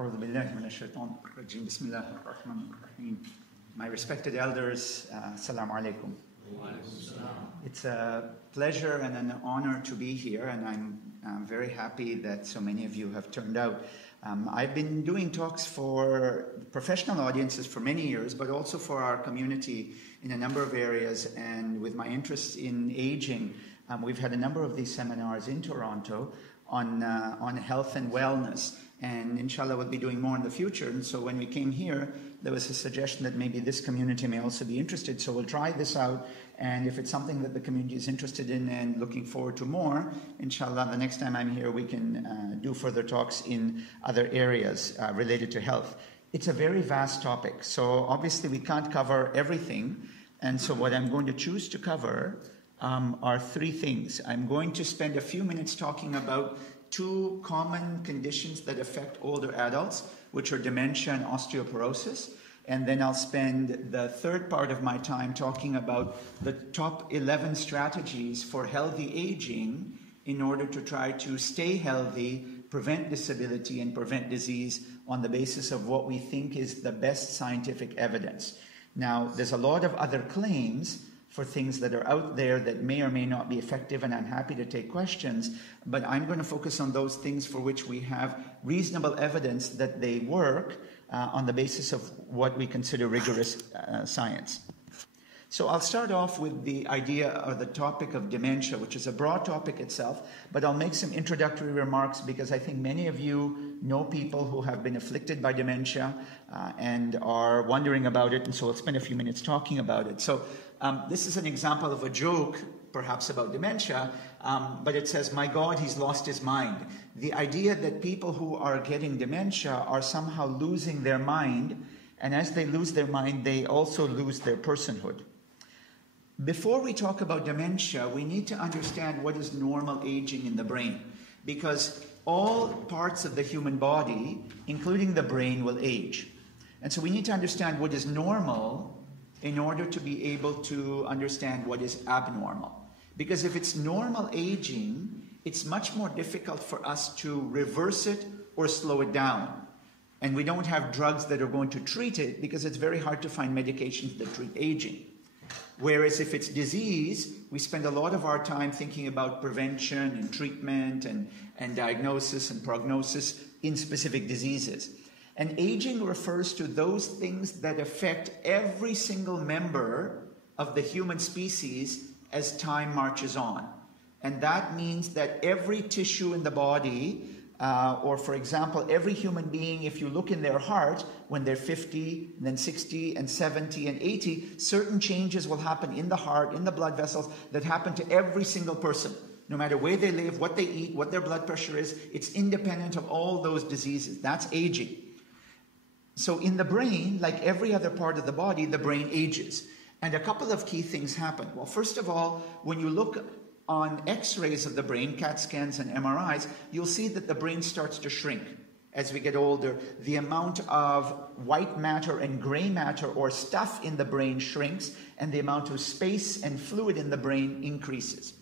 أعوذ بالله من الشيطان الرجيم. بسم الله الرحمن الرحيم. My respected elders, Assalamu alaikum. It's a pleasure and an honor to be here, and I'm very happy that so many of you have turned out. I've been doing talks for professional audiences for many years, but also for our community in a number of areas. And with my interest in aging, we've had a number of these seminars in Toronto on health and wellness. And inshallah, we'll be doing more in the future. And so when we came here, there was a suggestion that maybe this community may also be interested. So we'll try this out. And if it's something that the community is interested in and looking forward to more, inshallah, the next time I'm here, we can do further talks in other areas related to health. It's a very vast topic. So obviously, we can't cover everything. And so what I'm going to choose to cover are three things. I'm going to spend a few minutes talking about two common conditions that affect older adults, which are dementia and osteoporosis. And then I'll spend the third part of my time talking about the top 11 strategies for healthy aging in order to try to stay healthy, prevent disability, and prevent disease on the basis of what we think is the best scientific evidence. Now, there's a lot of other claims for things that are out there that may or may not be effective, and I'm happy to take questions, but I'm going to focus on those things for which we have reasonable evidence that they work on the basis of what we consider rigorous science. So I'll start off with the idea or the topic of dementia, which is a broad topic itself, but I'll make some introductory remarks because I think many of you know people who have been afflicted by dementia and are wondering about it, and so I'll spend a few minutes talking about it. So this is an example of a joke, perhaps about dementia, but it says, "My God, he's lost his mind." The idea that people who are getting dementia are somehow losing their mind, and as they lose their mind, they also lose their personhood. Before we talk about dementia, we need to understand what is normal aging in the brain, because all parts of the human body, including the brain, will age. And so we need to understand what is normal in order to be able to understand what is abnormal. Because if it's normal aging, it's much more difficult for us to reverse it or slow it down. And we don't have drugs that are going to treat it because it's very hard to find medications that treat aging. Whereas if it's disease, we spend a lot of our time thinking about prevention and treatment and diagnosis and prognosis in specific diseases. And aging refers to those things that affect every single member of the human species as time marches on. And that means that every tissue in the body, or for example, every human being, if you look in their heart, when they're 50, and then 60, and 70, and 80, certain changes will happen in the heart, in the blood vessels, that happen to every single person. No matter where they live, what they eat, what their blood pressure is, it's independent of all those diseases. That's aging. So in the brain, like every other part of the body, the brain ages. And a couple of key things happen. Well, first of all, when you look on x-rays of the brain, CAT scans and MRIs, you'll see that the brain starts to shrink as we get older. The amount of white matter and gray matter or stuff in the brain shrinks, and the amount of space and fluid in the brain increases.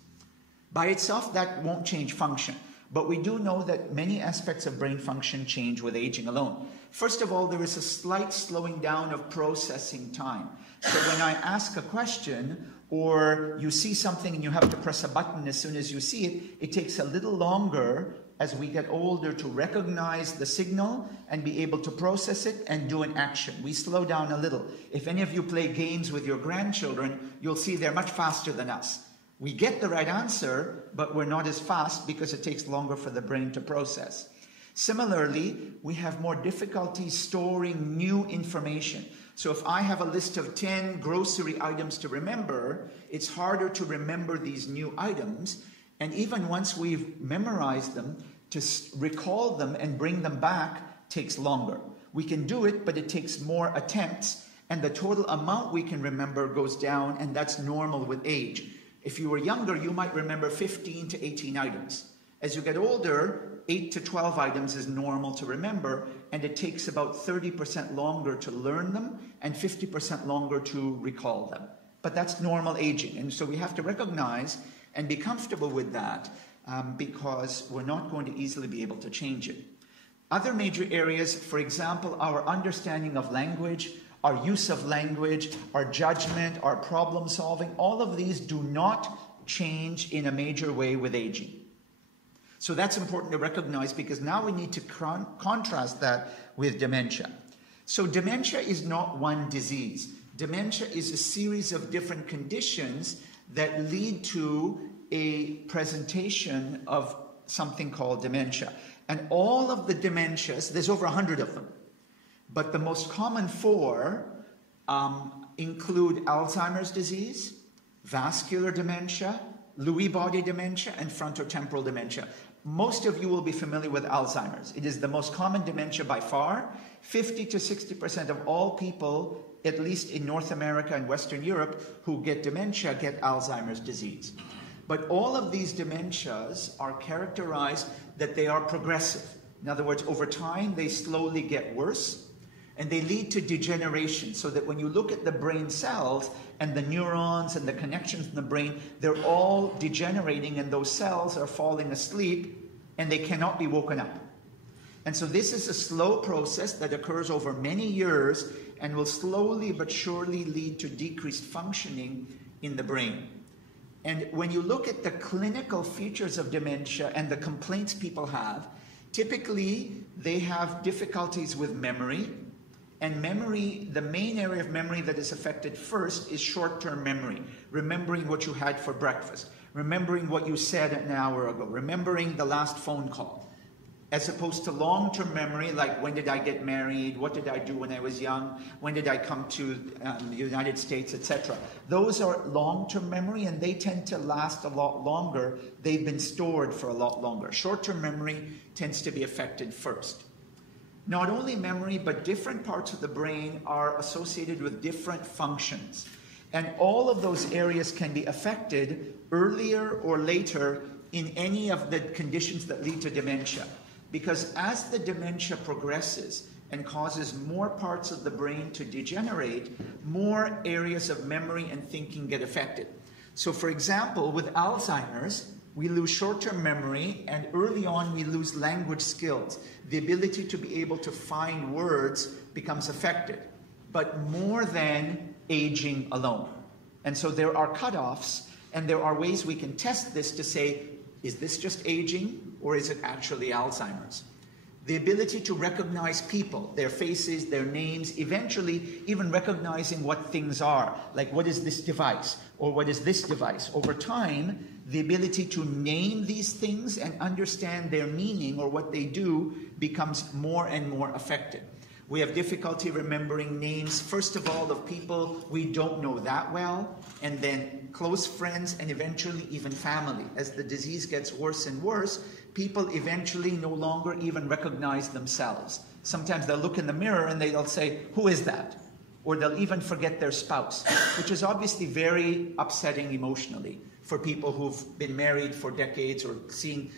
By itself, that won't change function. But we do know that many aspects of brain function change with aging alone. First of all, there is a slight slowing down of processing time. So when I ask a question, or you see something and you have to press a button as soon as you see it, it takes a little longer as we get older to recognize the signal and be able to process it and do an action. We slow down a little. If any of you play games with your grandchildren, you'll see they're much faster than us. We get the right answer, but we're not as fast because it takes longer for the brain to process. Similarly, we have more difficulty storing new information. So if I have a list of 10 grocery items to remember, it's harder to remember these new items. And even once we've memorized them, to recall them and bring them back takes longer. We can do it, but it takes more attempts, and the total amount we can remember goes down, and that's normal with age. If you were younger, you might remember 15 to 18 items. As you get older, 8 to 12 items is normal to remember, and it takes about 30% longer to learn them and 50% longer to recall them. But that's normal aging, and so we have to recognize and be comfortable with that because we're not going to easily be able to change it. Other major areas, for example, our understanding of language, our use of language, our judgment, our problem solving, all of these do not change in a major way with aging. So that's important to recognize, because now we need to contrast that with dementia. So dementia is not one disease. Dementia is a series of different conditions that lead to a presentation of something called dementia. And all of the dementias, there's over 100 of them, but the most common four include Alzheimer's disease, vascular dementia, Lewy body dementia, and frontotemporal dementia. Most of you will be familiar with Alzheimer's. It is the most common dementia by far. 50 to 60% of all people, at least in North America and Western Europe, who get dementia get Alzheimer's disease. But all of these dementias are characterized that they are progressive. In other words, over time, they slowly get worse, and they lead to degeneration, so that when you look at the brain cells and the neurons and the connections in the brain, they're all degenerating, and those cells are falling asleep, and they cannot be woken up. And so this is a slow process that occurs over many years and will slowly but surely lead to decreased functioning in the brain. And when you look at the clinical features of dementia and the complaints people have, typically they have difficulties with memory. And memory, the main area of memory that is affected first is short-term memory. Remembering what you had for breakfast, remembering what you said an hour ago, remembering the last phone call. As opposed to long-term memory, like when did I get married, what did I do when I was young, when did I come to the United States, etc. Those are long-term memory, and they tend to last a lot longer. They've been stored for a lot longer. Short-term memory tends to be affected first. Not only memory, but different parts of the brain are associated with different functions. And all of those areas can be affected earlier or later in any of the conditions that lead to dementia. Because as the dementia progresses and causes more parts of the brain to degenerate, more areas of memory and thinking get affected. So for example, with Alzheimer's, we lose short-term memory, and early on we lose language skills. The ability to be able to find words becomes affected, but more than aging alone. And so there are cutoffs, and there are ways we can test this to say, is this just aging, or is it actually Alzheimer's? The ability to recognize people, their faces, their names, eventually even recognizing what things are, like what is this device, or what is this device. Over time, the ability to name these things and understand their meaning or what they do becomes more and more affected. We have difficulty remembering names, first of all, of people we don't know that well, and then close friends, and eventually even family. As the disease gets worse and worse, people eventually no longer even recognize themselves. Sometimes they'll look in the mirror and they'll say, "Who is that?" Or they'll even forget their spouse, which is obviously very upsetting emotionally for people who've been married for decades or seen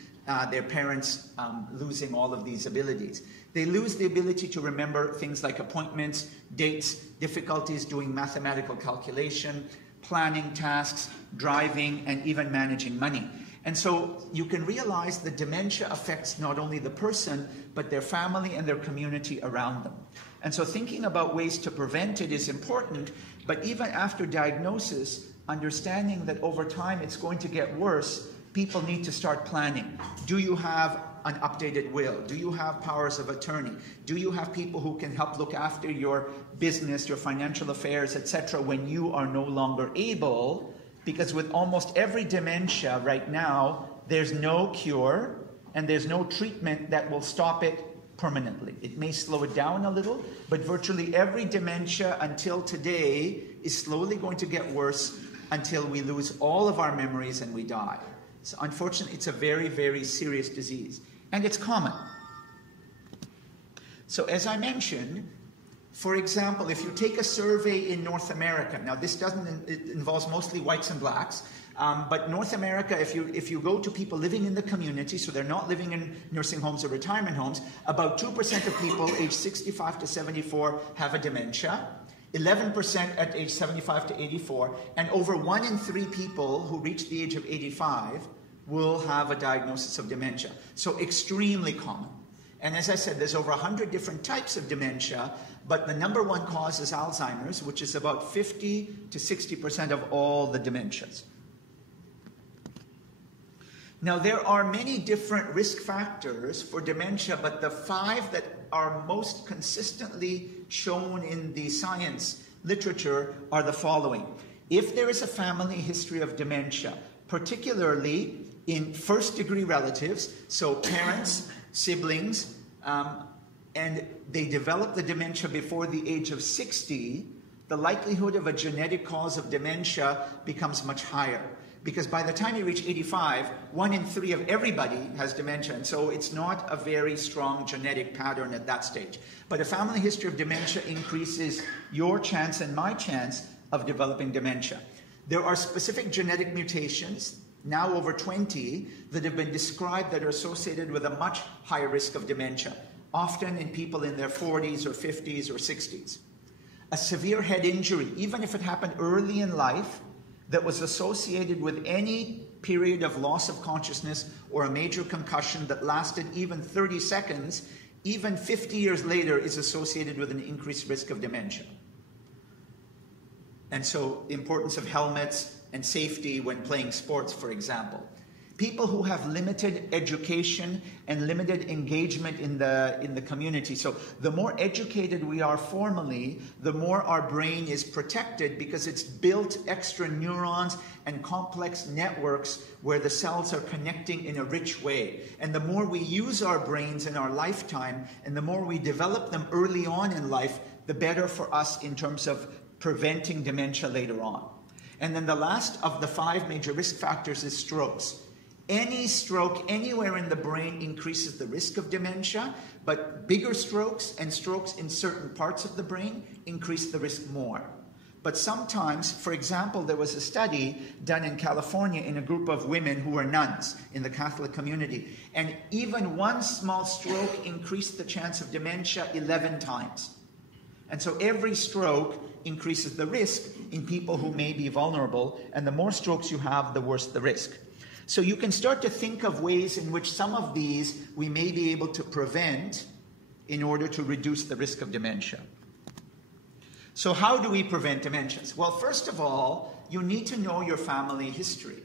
their parents losing all of these abilities. They lose the ability to remember things like appointments, dates, difficulties doing mathematical calculation, planning tasks, driving, and even managing money. And so you can realize that dementia affects not only the person, but their family and their community around them. And so thinking about ways to prevent it is important, but even after diagnosis, understanding that over time it's going to get worse, people need to start planning. Do you have an updated will? Do you have powers of attorney? Do you have people who can help look after your business, your financial affairs, etc., when you are no longer able? Because with almost every dementia right now, there's no cure and there's no treatment that will stop it permanently. It may slow it down a little, but virtually every dementia until today is slowly going to get worse until we lose all of our memories and we die. So unfortunately, it's a very, very serious disease, and it's common. So as I mentioned, for example, if you take a survey in North America, now this it involves mostly whites and blacks, but North America, if you go to people living in the community, so they're not living in nursing homes or retirement homes, about 2% of people aged 65 to 74 have a dementia, 11% at age 75 to 84, and over 1 in 3 people who reach the age of 85 will have a diagnosis of dementia. So extremely common. And as I said, there's over 100 different types of dementia, but the number one cause is Alzheimer's, which is about 50 to 60% of all the dementias. Now, there are many different risk factors for dementia, but the 5 that are most consistently shown in the science literature are the following. If there is a family history of dementia, particularly in first-degree relatives, so parents, siblings, and they develop the dementia before the age of 60, the likelihood of a genetic cause of dementia becomes much higher. Because by the time you reach 85, 1 in 3 of everybody has dementia. And so it's not a very strong genetic pattern at that stage. But a family history of dementia increases your chance and my chance of developing dementia. There are specific genetic mutations, now over 20, that have been described that are associated with a much higher risk of dementia, often in people in their 40s or 50s or 60s. A severe head injury, even if it happened early in life, that was associated with any period of loss of consciousness or a major concussion that lasted even 30 seconds, even 50 years later is associated with an increased risk of dementia. And so the importance of helmets and safety when playing sports, for example. People who have limited education and limited engagement in the community. So the more educated we are formally, the more our brain is protected because it's built extra neurons and complex networks where the cells are connecting in a rich way. And the more we use our brains in our lifetime and the more we develop them early on in life, the better for us in terms of preventing dementia later on. And then the last of the 5 major risk factors is strokes. Any stroke anywhere in the brain increases the risk of dementia, but bigger strokes and strokes in certain parts of the brain increase the risk more. But sometimes, for example, there was a study done in California in a group of women who were nuns in the Catholic community, and even one small stroke increased the chance of dementia 11 times. And so every stroke increases the risk in people who may be vulnerable, and the more strokes you have, the worse the risk. So you can start to think of ways in which some of these we may be able to prevent in order to reduce the risk of dementia. So how do we prevent dementias? Well, first of all, you need to know your family history.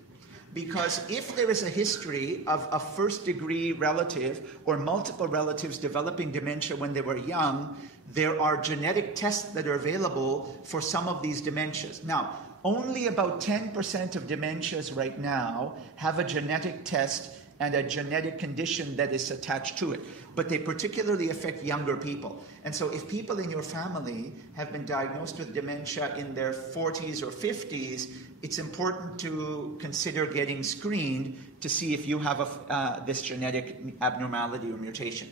Because if there is a history of a first-degree relative or multiple relatives developing dementia when they were young, there are genetic tests that are available for some of these dementias. Now, only about 10% of dementias right now have a genetic test and a genetic condition that is attached to it. But they particularly affect younger people. And so if people in your family have been diagnosed with dementia in their 40s or 50s, it's important to consider getting screened to see if you have this genetic abnormality or mutation.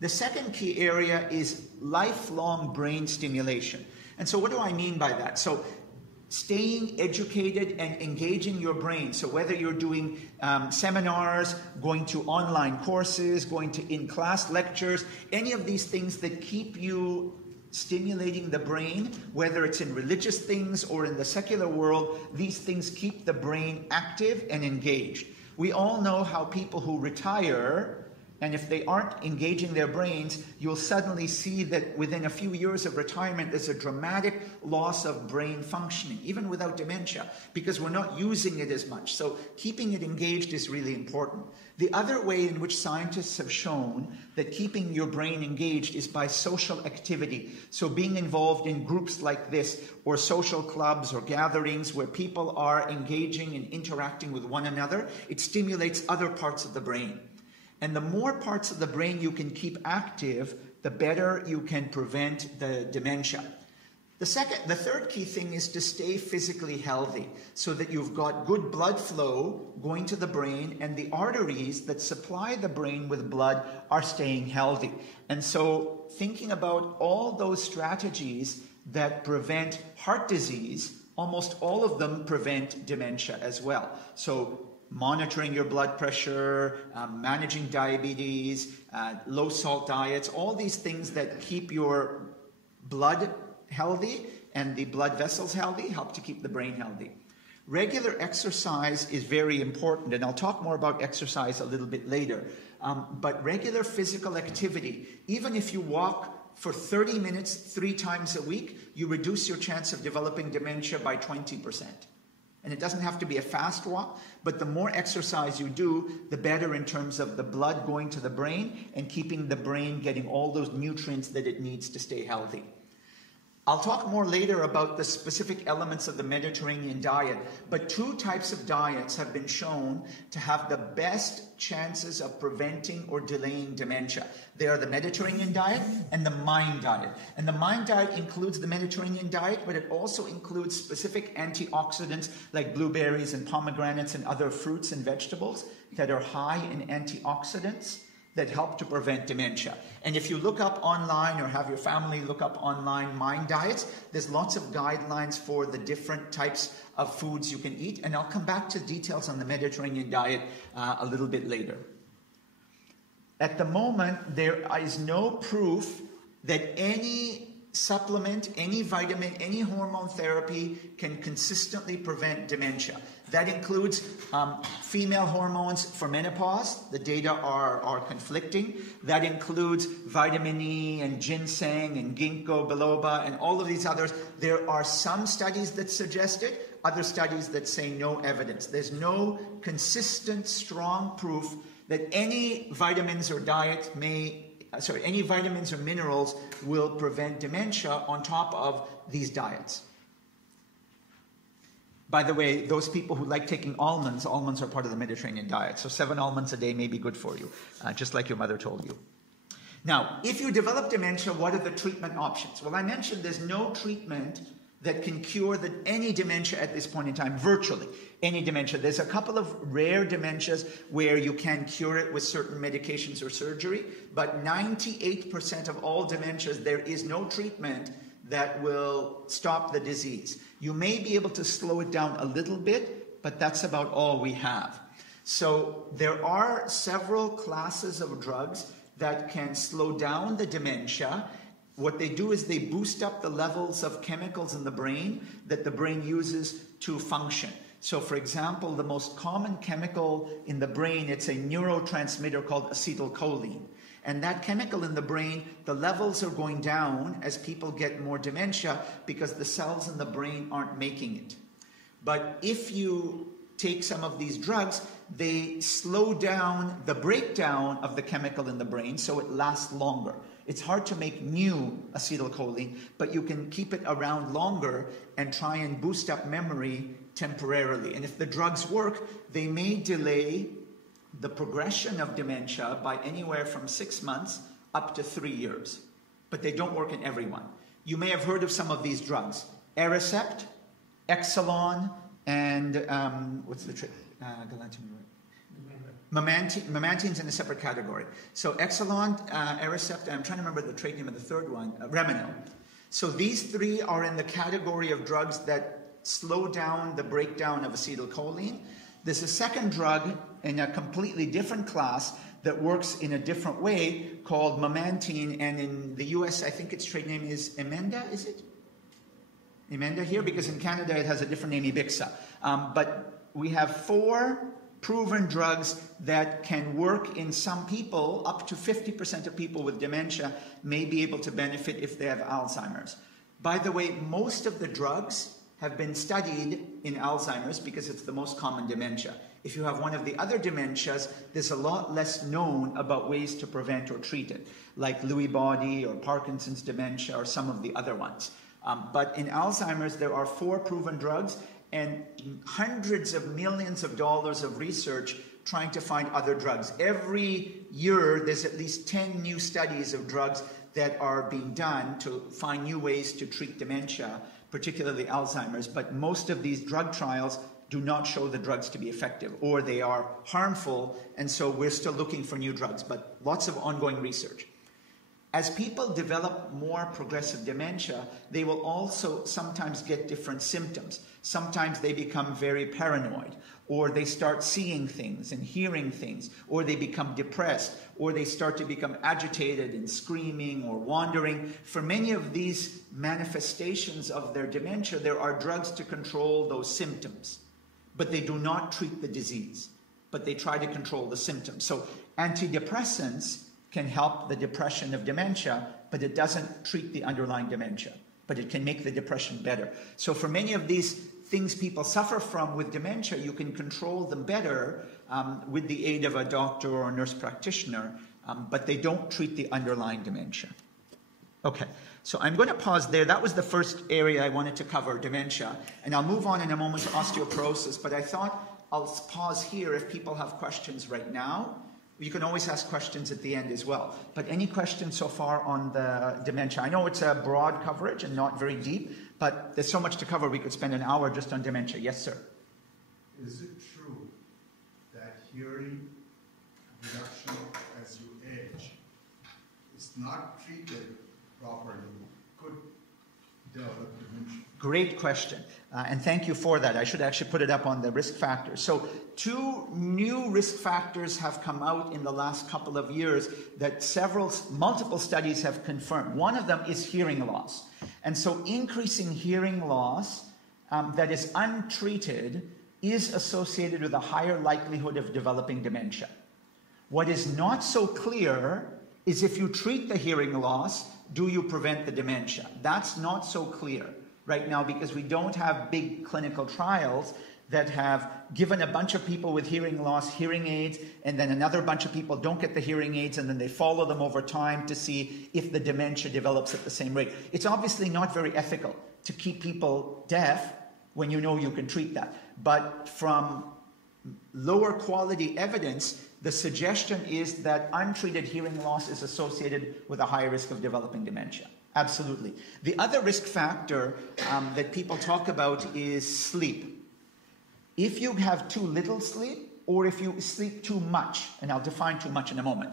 The second key area is lifelong brain stimulation. And so what do I mean by that? So staying educated and engaging your brain. So whether you're doing seminars, going to online courses, going to in-class lectures, any of these things that keep you stimulating the brain, whether it's in religious things or in the secular world, these things keep the brain active and engaged. We all know how people who retire, and if they aren't engaging their brains, you'll suddenly see that within a few years of retirement, there's a dramatic loss of brain functioning, even without dementia, because we're not using it as much. So keeping it engaged is really important. The other way in which scientists have shown that keeping your brain engaged is by social activity. So being involved in groups like this, or social clubs or gatherings where people are engaging and interacting with one another, it stimulates other parts of the brain. And the more parts of the brain you can keep active, the better you can prevent the dementia. The third key thing is to stay physically healthy so that you've got good blood flow going to the brain and the arteries that supply the brain with blood are staying healthy. And so thinking about all those strategies that prevent heart disease, almost all of them prevent dementia as well. So monitoring your blood pressure, managing diabetes, low salt diets, all these things that keep your blood healthy and the blood vessels healthy help to keep the brain healthy. Regular exercise is very important, and I'll talk more about exercise a little bit later. But regular physical activity, even if you walk for 30 minutes 3 times a week, you reduce your chance of developing dementia by 20%. And it doesn't have to be a fast walk, but the more exercise you do, the better in terms of the blood going to the brain and keeping the brain getting all those nutrients that it needs to stay healthy. I'll talk more later about the specific elements of the Mediterranean diet, but 2 types of diets have been shown to have the best chances of preventing or delaying dementia. They are the Mediterranean diet and the MIND diet. And the MIND diet includes the Mediterranean diet, but it also includes specific antioxidants like blueberries and pomegranates and other fruits and vegetables that are high in antioxidants that help to prevent dementia. And if you look up online or have your family look up online MIND diets, there's lots of guidelines for the different types of foods you can eat. And I'll come back to details on the Mediterranean diet a little bit later. At the moment, there is no proof that any supplement, any vitamin, any hormone therapy can consistently prevent dementia. That includes female hormones for menopause. The data are conflicting. That includes vitamin E and ginseng and ginkgo biloba and all of these others. There are some studies that suggest it, other studies that say no evidence. There's no consistent, strong proof that any vitamins or any vitamins or minerals will prevent dementia on top of these diets. By the way, those people who like taking almonds are part of the Mediterranean diet. So 7 almonds a day may be good for you, just like your mother told you. Now, if you develop dementia, what are the treatment options? Well, I mentioned there's no treatment that can cure any dementia at this point in time, virtually any dementia. There's a couple of rare dementias where you can cure it with certain medications or surgery, but 98% of all dementias, there is no treatment that will stop the disease. You may be able to slow it down a little bit, but that's about all we have. So there are several classes of drugs that can slow down the dementia. What they do is they boost up the levels of chemicals in the brain that the brain uses to function. So for example, the most common chemical in the brain, it's a neurotransmitter called acetylcholine. And that chemical in the brain, the levels are going down as people get more dementia because the cells in the brain aren't making it. But if you take some of these drugs, they slow down the breakdown of the chemical in the brain so it lasts longer. It's hard to make new acetylcholine, but you can keep it around longer and try and boost up memory temporarily. And if the drugs work, they may delay the progression of dementia by anywhere from 6 months up to 3 years. But they don't work in everyone. You may have heard of some of these drugs. Aricept, Exelon, and what's the galantamine? Memantine's in a separate category. So Exelon, Aricept, I'm trying to remember the trade name of the third one, Reminil. So these 3 are in the category of drugs that slow down the breakdown of acetylcholine. There's a second drug in a completely different class that works in a different way called memantine, and in the US, I think its trade name is Emenda, is it? Emenda here, because in Canada it has a different name, Ibixa. But we have 4 proven drugs that can work in some people. Up to 50% of people with dementia may be able to benefit if they have Alzheimer's. By the way, most of the drugs have been studied in Alzheimer's because it's the most common dementia. If you have one of the other dementias, there's a lot less known about ways to prevent or treat it, like Lewy body or Parkinson's dementia or some of the other ones. But in Alzheimer's, there are 4 proven drugs and hundreds of millions of dollars of research trying to find other drugs. Every year, there's at least 10 new studies of drugs that are being done to find new ways to treat dementia, particularly Alzheimer's. But most of these drug trials do not show the drugs to be effective, or they are harmful, and so we're still looking for new drugs, but lots of ongoing research. As people develop more progressive dementia, they will also sometimes get different symptoms. Sometimes they become very paranoid, or they start seeing things and hearing things, or they become depressed, or they start to become agitated and screaming or wandering. For many of these manifestations of their dementia, there are drugs to control those symptoms. but they do not treat the disease, but they try to control the symptoms. So antidepressants can help the depression of dementia, but it doesn't treat the underlying dementia, but it can make the depression better. So for many of these things people suffer from with dementia, you can control them better with the aid of a doctor or a nurse practitioner, but they don't treat the underlying dementia. Okay, so I'm going to pause there. That was the first area I wanted to cover, dementia. And I'll move on in a moment to osteoporosis, but I thought I'll pause here if people have questions right now. You can always ask questions at the end as well. But any questions so far on the dementia? I know it's a broad coverage and not very deep, but there's so much to cover we could spend an hour just on dementia. Yes, sir? Is it true that hearing reduction as you age is not treated properly, could develop dementia? Great question. And thank you for that. I should actually put it up on the risk factors. So 2 new risk factors have come out in the last couple of years that multiple studies have confirmed. One of them is hearing loss. And so increasing hearing loss that is untreated is associated with a higher likelihood of developing dementia. What is not so clear is if you treat the hearing loss, do you prevent the dementia? That's not so clear right now because we don't have big clinical trials that have given a bunch of people with hearing loss hearing aids, and then another bunch of people don't get the hearing aids, and then they follow them over time to see if the dementia develops at the same rate. It's obviously not very ethical to keep people deaf when you know you can treat that. But from lower quality evidence, the suggestion is that untreated hearing loss is associated with a higher risk of developing dementia. Absolutely. The other risk factor that people talk about is sleep. If you have too little sleep, or if you sleep too much, and I'll define too much in a moment,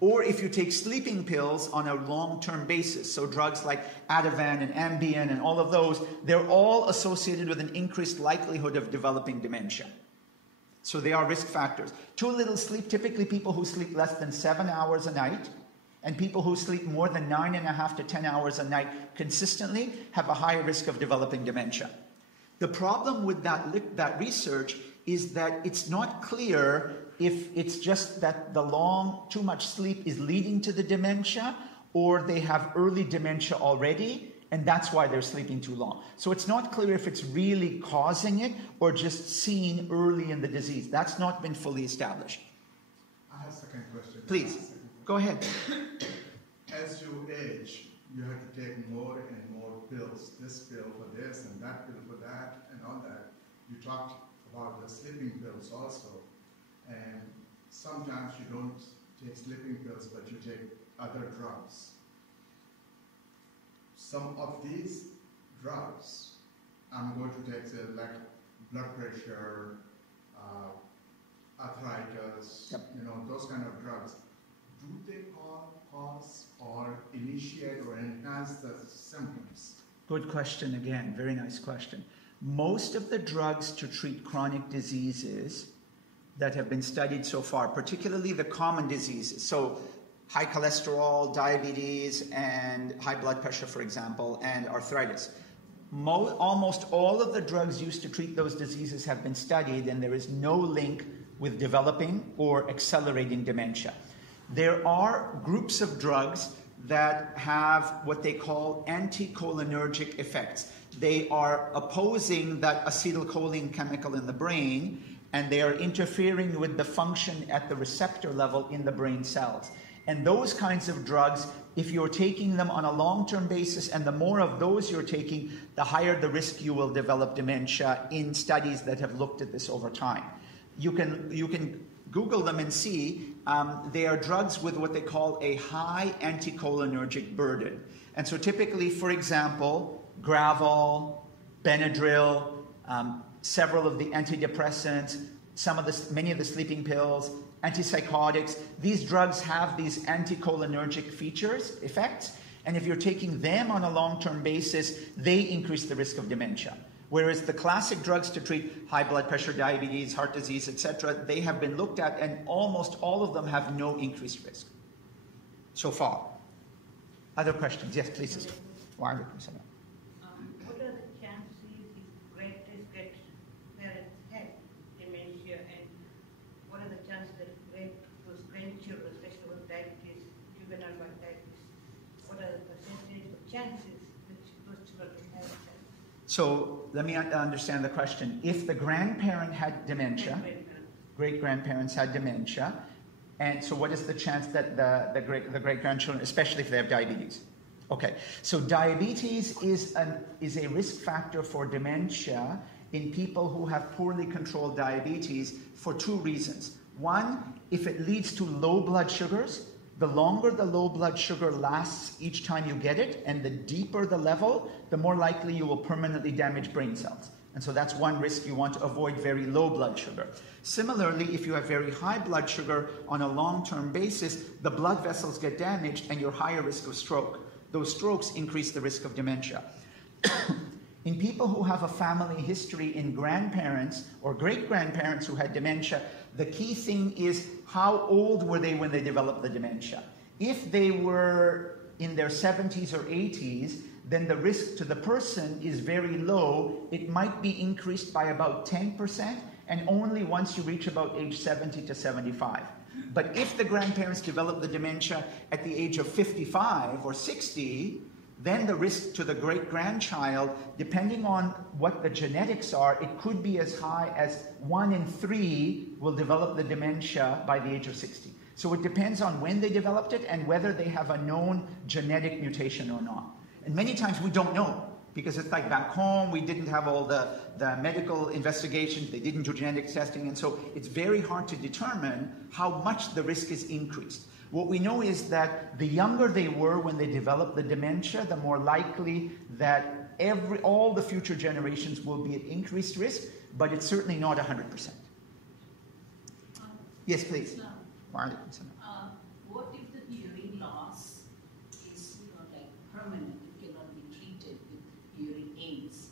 or if you take sleeping pills on a long-term basis, so drugs like Ativan and Ambien and all of those, they're all associated with an increased likelihood of developing dementia. So they are risk factors. Too little sleep, typically people who sleep less than 7 hours a night, and people who sleep more than 9.5 to 10 hours a night consistently have a higher risk of developing dementia. The problem with that research is that it's not clear if it's just that too much sleep is leading to the dementia, or they have early dementia already, and that's why they're sleeping too long. So it's not clear if it's really causing it or just seen early in the disease. That's not been fully established. I have a second question. Please, go ahead. As you age, you have to take more and more pills. This pill for this and that pill for that and all that. You talked about the sleeping pills also. And sometimes you don't take sleeping pills, but you take other drugs. Some of these drugs, I'm going to take, say, like blood pressure, arthritis, yep. Those kind of drugs. Do they cause or initiate or enhance the symptoms? Good question again, very nice question. Most of the drugs to treat chronic diseases that have been studied so far, particularly the common diseases, so high cholesterol, diabetes, and high blood pressure, for example, and arthritis. Almost all of the drugs used to treat those diseases have been studied, and there is no link with developing or accelerating dementia. There are groups of drugs that have what they call anticholinergic effects. They are opposing that acetylcholine chemical in the brain, and they are interfering with the function at the receptor level in the brain cells. And those kinds of drugs, if you're taking them on a long-term basis, and the more of those you're taking, the higher the risk you will develop dementia in studies that have looked at this over time. You can Google them and see they are drugs with what they call a high anticholinergic burden. And so typically, for example, Gravol, Benadryl, several of the antidepressants, many of the sleeping pills, antipsychotics, these drugs have these anticholinergic effects, and if you're taking them on a long-term basis, they increase the risk of dementia. Whereas the classic drugs to treat high blood pressure, diabetes, heart disease, etc., they have been looked at, and almost all of them have no increased risk so far. Other questions? Yes, please, sister. What are the chances if greatest gets chances which goes to inheritance? So let me understand the question. If the grandparent had dementia, great-grandparents had dementia, and so what is the chance that the great-grandchildren, especially if they have diabetes? Okay, so diabetes is a risk factor for dementia in people who have poorly controlled diabetes for two reasons. One, if it leads to low blood sugars, the longer the low blood sugar lasts each time you get it, and the deeper the level, the more likely you will permanently damage brain cells. And so that's one risk. You want to avoid very low blood sugar. Similarly, if you have very high blood sugar on a long-term basis, the blood vessels get damaged and you're higher risk of stroke. Those strokes increase the risk of dementia. In people who have a family history in grandparents or great-grandparents who had dementia, the key thing is how old were they when they developed the dementia. If they were in their 70s or 80s, then the risk to the person is very low. It might be increased by about 10%, and only once you reach about age 70 to 75. But if the grandparents develop the dementia at the age of 55 or 60, then the risk to the great-grandchild, depending on what the genetics are, it could be as high as 1 in 3 will develop the dementia by the age of 60. So it depends on when they developed it and whether they have a known genetic mutation or not. And many times we don't know, because it's like back home, we didn't have all the medical investigations, they didn't do genetic testing, and so it's very hard to determine how much the risk is increased. What we know is that the younger they were when they developed the dementia, the more likely that all the future generations will be at increased risk, but it's certainly not 100%. Yes, please. What if the hearing loss is like permanent? It cannot be treated with hearing aids.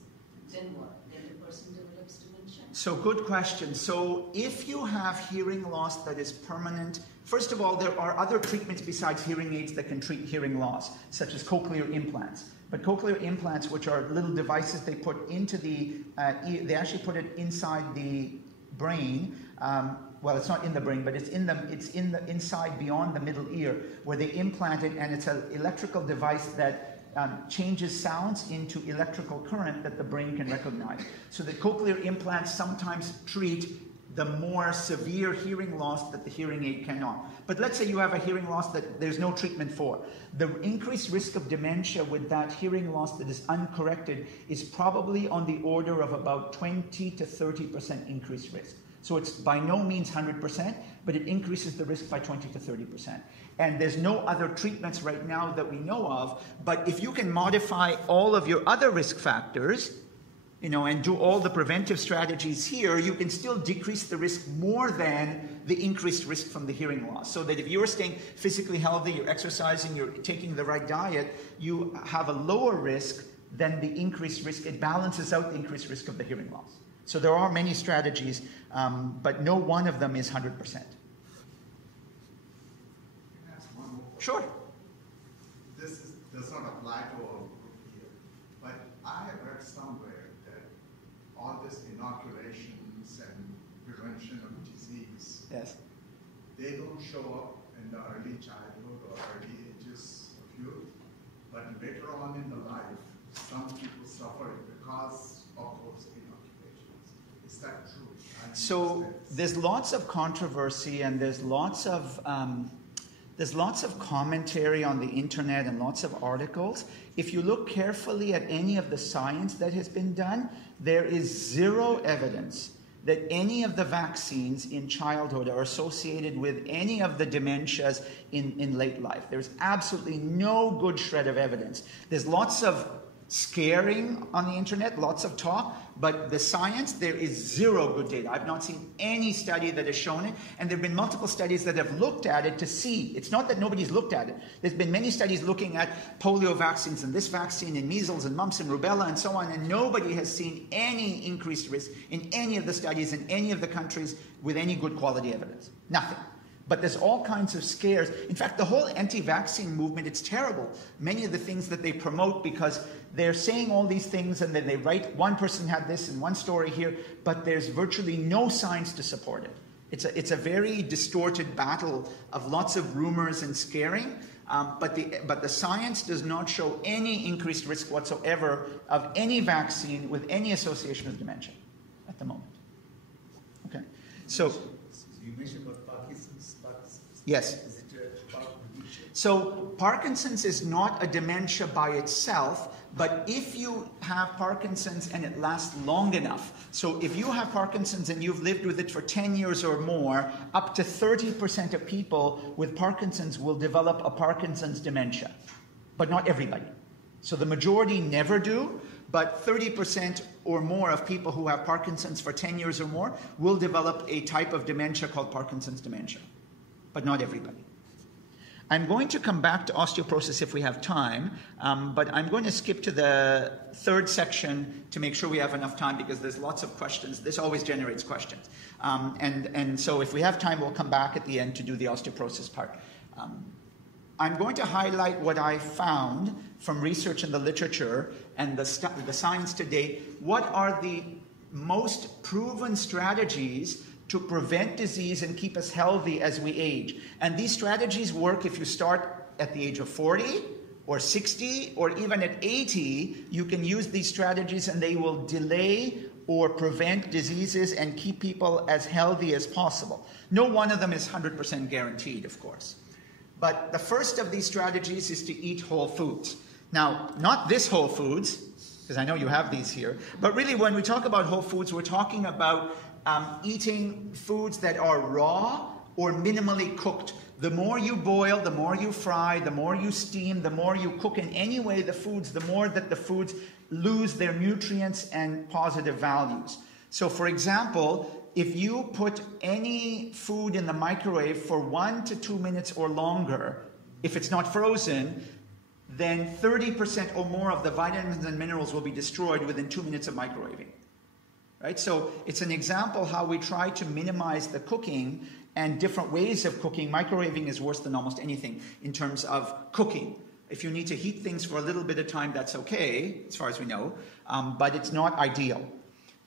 Then what? Then the person develops dementia? So good question. So if you have hearing loss that is permanent, first of all, there are other treatments besides hearing aids that can treat hearing loss, such as cochlear implants. But cochlear implants, which are little devices they put into the ear, they actually put it inside the brain. Well, it's not in the brain, but it's inside beyond the middle ear, where they implant it, and it's an electrical device that changes sounds into electrical current that the brain can recognize. So the cochlear implants sometimes treat the more severe hearing loss that the hearing aid cannot. But let's say you have a hearing loss that there's no treatment for. The increased risk of dementia with that hearing loss that is uncorrected is probably on the order of about 20 to 30% increased risk. So it's by no means 100%, but it increases the risk by 20 to 30%. And there's no other treatments right now that we know of, but if you can modify all of your other risk factors, and do all the preventive strategies here, you can still decrease the risk more than the increased risk from the hearing loss. So that if you're staying physically healthy, you're exercising, you're taking the right diet, you have a lower risk than the increased risk. It balances out the increased risk of the hearing loss. So there are many strategies, but no one of them is 100%. Can I ask one more question? Sure. This does not apply to our group here, but I have read somewhere that all this inoculations and prevention of disease, Yes. they don't show up in the early childhood or early ages of youth, but later on in the life, some people suffer it because of those inoculations. Is that true? So there's lots of controversy, and there's lots of commentary on the internet and lots of articles. If you look carefully at any of the science that has been done, there is zero evidence that any of the vaccines in childhood are associated with any of the dementias in late life. There's absolutely no good shred of evidence. There's lots of scaring on the internet, lots of talk, but the science, there is zero good data. I've not seen any study that has shown it, and there have been multiple studies that have looked at it to see. It's not that nobody's looked at it. There's been many studies looking at polio vaccines and this vaccine and measles and mumps and rubella and so on, and nobody has seen any increased risk in any of the studies in any of the countries with any good quality evidence. Nothing. But there's all kinds of scares. In fact, the whole anti-vaccine movement, it's terrible. Many of the things that they promote, because they're saying all these things and then they write, one person had this in one story here, but there's virtually no science to support it. It's a very distorted battle of lots of rumors and scaring. But the science does not show any increased risk whatsoever of any vaccine with any association with dementia at the moment. Okay, so you mentioned about Parkinson's. yes. Is it dementia? So Parkinson's is not a dementia by itself, but if you have Parkinson's and it lasts long enough, so if you have Parkinson's and you've lived with it for 10 years or more, up to 30% of people with Parkinson's will develop a Parkinson's dementia, but not everybody. So the majority never do, but 30% or more of people who have Parkinson's for 10 years or more will develop a type of dementia called Parkinson's dementia, but not everybody. I'm going to come back to osteoporosis if we have time, but I'm going to skip to the third section to make sure we have enough time because there's lots of questions. This always generates questions. And so if we have time, we'll come back at the end to do the osteoporosis part. I'm going to highlight what I found from research in the literature and the science to date. What are the most proven strategies to prevent disease and keep us healthy as we age? And these strategies work if you start at the age of 40 or 60 or even at 80. You can use these strategies and they will delay or prevent diseases and keep people as healthy as possible. No one of them is 100% guaranteed, of course. But the first of these strategies is to eat whole foods. Now, not this whole foods, because I know you have these here, but really when we talk about whole foods, we're talking about eating foods that are raw or minimally cooked. The more you boil, the more you fry, the more you steam, the more you cook in any way the foods, the more that the foods lose their nutrients and positive values. So for example, if you put any food in the microwave for 1 to 2 minutes or longer, if it's not frozen, then 30% or more of the vitamins and minerals will be destroyed within 2 minutes of microwaving. Right? So it's an example how we try to minimize the cooking and different ways of cooking. Microwaving is worse than almost anything in terms of cooking. If you need to heat things for a little bit of time, that's okay, as far as we know, but it's not ideal.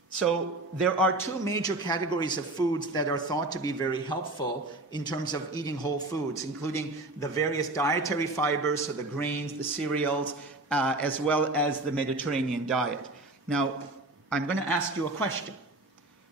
So there are two major categories of foods that are thought to be very helpful in terms of eating whole foods, including the various dietary fibers, so the grains, the cereals, as well as the Mediterranean diet. Now, I'm going to ask you a question.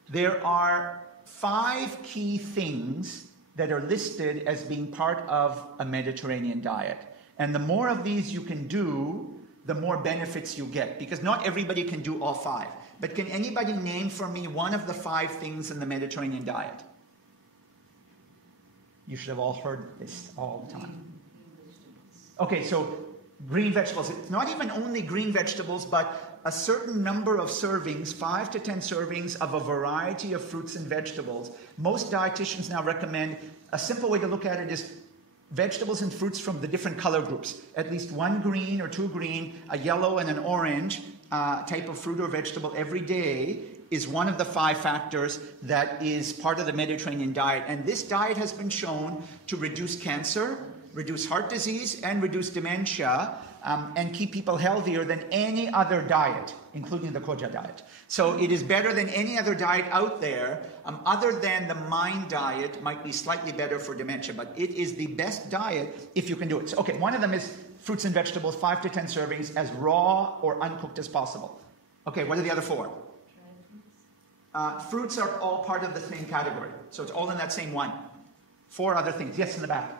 There are 5 key things that are listed as being part of a Mediterranean diet. And the more of these you can do, the more benefits you get, because not everybody can do all 5. But can anybody name for me one of the 5 things in the Mediterranean diet? You should have all heard this all the time. Okay, so green vegetables. It's not even only green vegetables, but a certain number of servings, 5 to 10 servings of a variety of fruits and vegetables. Most dietitians now recommend, a simple way to look at it is vegetables and fruits from the different color groups. At least 1 green or 2 green, a yellow and an orange type of fruit or vegetable every day is one of the 5 factors that is part of the Mediterranean diet. And this diet has been shown to reduce cancer, reduce heart disease, and reduce dementia, and keep people healthier than any other diet, including the Koja diet. So it is better than any other diet out there, other than the MIND diet might be slightly better for dementia, but it is the best diet if you can do it. So, okay, one of them is fruits and vegetables, 5 to 10 servings, as raw or uncooked as possible. Okay, what are the other 4? Fruits are all part of the same category, so it's all in that same one. 4 other things. Yes, in the back.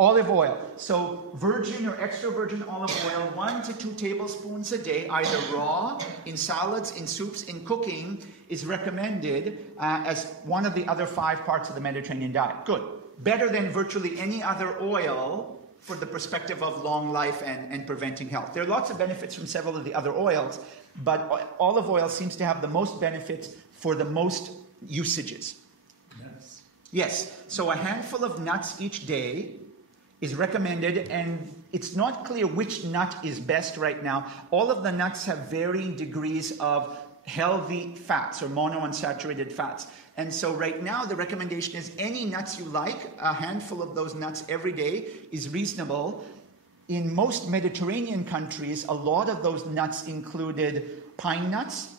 Olive oil. So virgin or extra virgin olive oil, 1 to 2 tablespoons a day, either raw, in salads, in soups, in cooking, is recommended as one of the other 5 parts of the Mediterranean diet. Good. Better than virtually any other oil for the perspective of long life and preventing health. There are lots of benefits from several of the other oils, but olive oil seems to have the most benefits for the most usages. Nuts. Yes. So a handful of nuts each day is recommended, and it's not clear which nut is best right now. All of the nuts have varying degrees of healthy fats or monounsaturated fats. And so right now the recommendation is any nuts you like, a handful of those nuts every day is reasonable. In most Mediterranean countries, a lot of those nuts included pine nuts,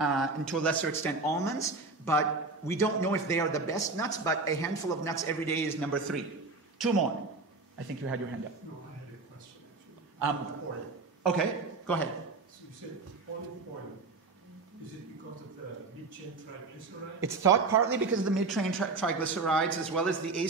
and to a lesser extent almonds, but we don't know if they are the best nuts, but a handful of nuts every day is number 3. 2 more. I think you had your hand up. No, I had a question actually. Oil. Okay, go ahead. So you said olive oil. Is it because of the mid-chain triglyceride? It's thought partly because of the mid-chain triglycerides, as well as the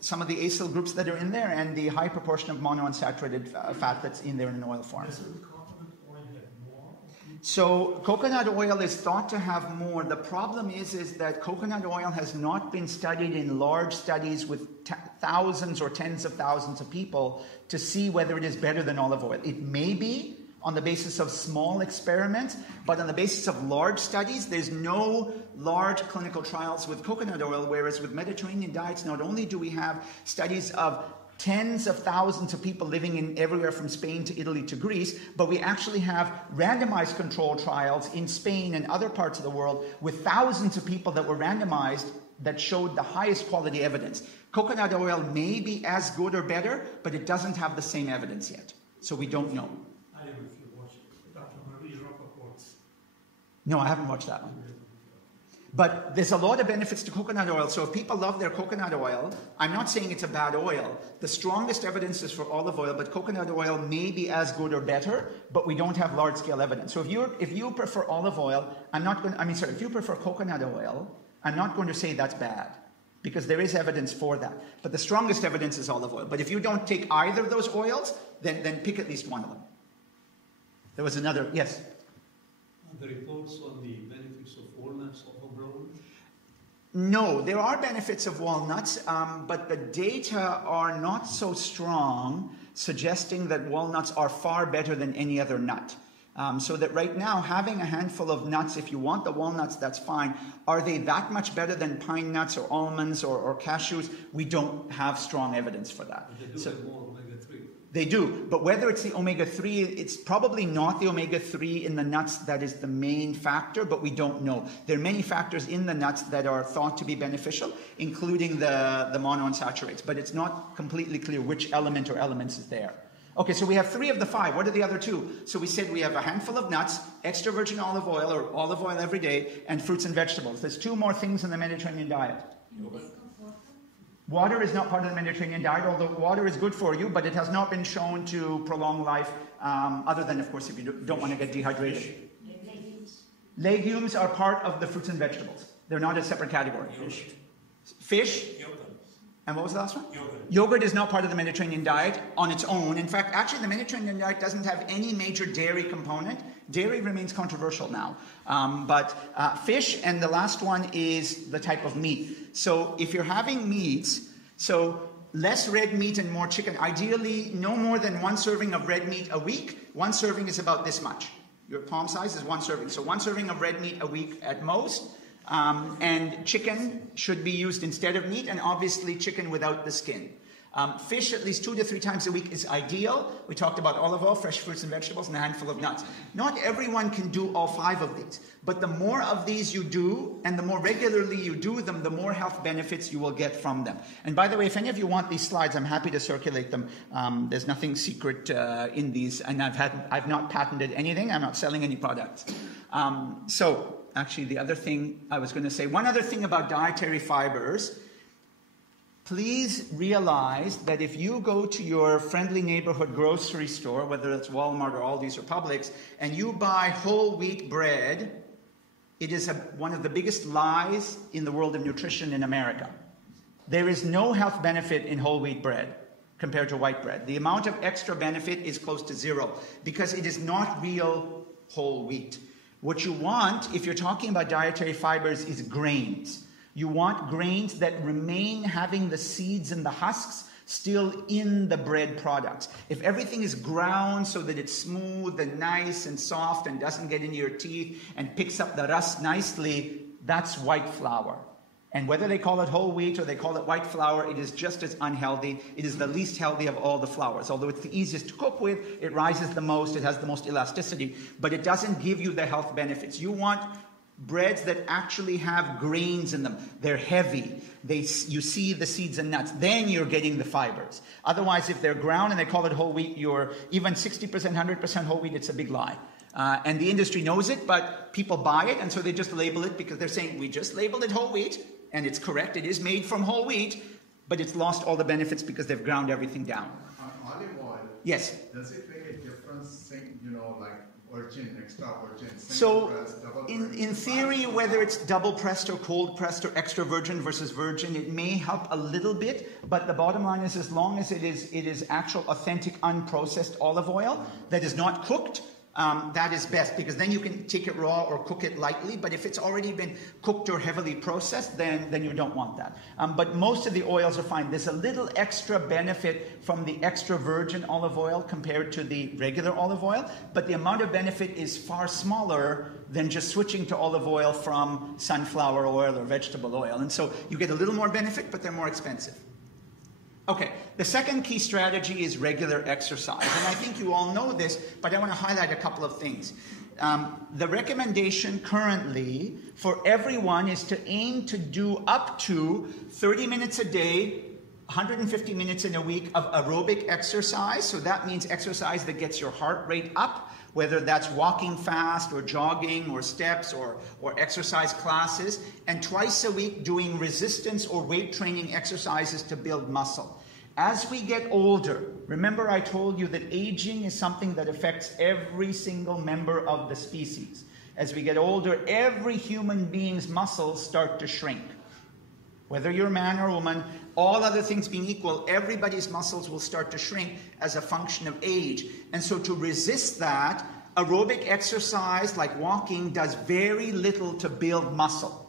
some of the acyl groups that are in there, and the high proportion of monounsaturated fat that's in there in oil form. Does coconut oil have more of it? So coconut oil is thought to have more. The problem is that coconut oil has not been studied in large studies with thousands or tens of thousands of people to see whether it is better than olive oil. It may be on the basis of small experiments, but on the basis of large studies, there's no large clinical trials with coconut oil, whereas with Mediterranean diets, not only do we have studies of tens of thousands of people living in everywhere from Spain to Italy to Greece, but we actually have randomized control trials in Spain and other parts of the world with thousands of people that were randomized that showed the highest quality evidence. Coconut oil may be as good or better, but it doesn't have the same evidence yet. So we don't know. I don't know if you watched Dr. Marie Rappaport's. No, I haven't watched that one. But there's a lot of benefits to coconut oil. So if people love their coconut oil, I'm not saying it's a bad oil. The strongest evidence is for olive oil, but coconut oil may be as good or better, but we don't have large-scale evidence. So if you prefer olive oil, if you prefer coconut oil, I'm not going to say that's bad, because there is evidence for that. But the strongest evidence is olive oil. But if you don't take either of those oils, then pick at least one of them. There was another, yes? The reports on the benefits of walnuts overgrown? No, there are benefits of walnuts, but the data are not so strong, suggesting that walnuts are far better than any other nut. So that right now, having a handful of nuts, if you want the walnuts, that's fine. Are they that much better than pine nuts or almonds or cashews? We don't have strong evidence for that. But they do have more omega-3. They do, but whether it's the omega-3, it's probably not the omega-3 in the nuts that is the main factor, but we don't know. There are many factors in the nuts that are thought to be beneficial, including the monounsaturates, but it's not completely clear which element or elements is there. Okay, so we have 3 of the 5. What are the other 2? So we said we have a handful of nuts, extra virgin olive oil or olive oil every day, and fruits and vegetables. There's 2 more things in the Mediterranean diet. Water is not part of the Mediterranean diet, although water is good for you, but it has not been shown to prolong life, other than, of course, if you don't want to get dehydrated. Legumes are part of the fruits and vegetables. They're not a separate category. Fish? And what was the last one? Yogurt is not part of the Mediterranean diet on its own. In fact, actually, the Mediterranean diet doesn't have any major dairy component. Dairy remains controversial now. But fish, and the last one is the type of meat. So if you're having meats, so less red meat and more chicken. Ideally, no more than 1 serving of red meat a week. 1 serving is about this much. Your palm size is 1 serving. So 1 serving of red meat a week at most. And chicken should be used instead of meat, and obviously chicken without the skin. Fish at least 2 to 3 times a week is ideal. We talked about olive oil, fresh fruits and vegetables, and a handful of nuts. Not everyone can do all 5 of these, but the more of these you do, and the more regularly you do them, the more health benefits you will get from them. And by the way, if any of you want these slides, I'm happy to circulate them. There's nothing secret in these, and I've not patented anything. I'm not selling any products. Actually, the other thing I was going to say, one other thing about dietary fibers, please realize that if you go to your friendly neighborhood grocery store, whether it's Walmart or Aldi's or Publix, and you buy whole wheat bread, it is one of the biggest lies in the world of nutrition in America. There is no health benefit in whole wheat bread compared to white bread. The amount of extra benefit is close to 0 because it is not real whole wheat. What you want, if you're talking about dietary fibers, is grains. You want grains that remain having the seeds and the husks still in the bread products. If everything is ground so that it's smooth and nice and soft and doesn't get into your teeth and picks up the rust nicely, that's white flour. And whether they call it whole wheat or they call it white flour, it is just as unhealthy. It is the least healthy of all the flours. Although it's the easiest to cook with, it rises the most, it has the most elasticity, but it doesn't give you the health benefits. You want breads that actually have grains in them. They're heavy. You see the seeds and nuts. Then you're getting the fibers. Otherwise, if they're ground and they call it whole wheat, you're even 60%, 100% whole wheat, it's a big lie. And the industry knows it, but people buy it, and so they just label it because they're saying, we just labeled it whole wheat. And it's correct, it is made from whole wheat, but it's lost all the benefits because they've ground everything down. On olive oil, Yes. does it make a difference, you know, like virgin, extra virgin, single So, press, double press? in theory, whether it's double pressed or cold pressed or extra virgin versus virgin, it may help a little bit, but the bottom line is as long as it is actual, authentic, unprocessed olive oil that is not cooked, that is best, because then you can take it raw or cook it lightly. But if it's already been cooked or heavily processed, then you don't want that. But most of the oils are fine. There's a little extra benefit from the extra virgin olive oil compared to the regular olive oil, but the amount of benefit is far smaller than just switching to olive oil from sunflower oil or vegetable oil. And so you get a little more benefit, but they're more expensive. Okay, the second key strategy is regular exercise. And I think you all know this, but I want to highlight a couple of things. The recommendation currently for everyone is to aim to do up to 30 minutes a day, 150 minutes in a week of aerobic exercise. So that means exercise that gets your heart rate up, whether that's walking fast or jogging or steps or exercise classes, and twice a week doing resistance or weight training exercises to build muscle. As we get older, remember I told you that aging is something that affects every single member of the species. As we get older, every human being's muscles start to shrink. Whether you're a man or a woman, all other things being equal, everybody's muscles will start to shrink as a function of age. And so to resist that, aerobic exercise like walking does very little to build muscle.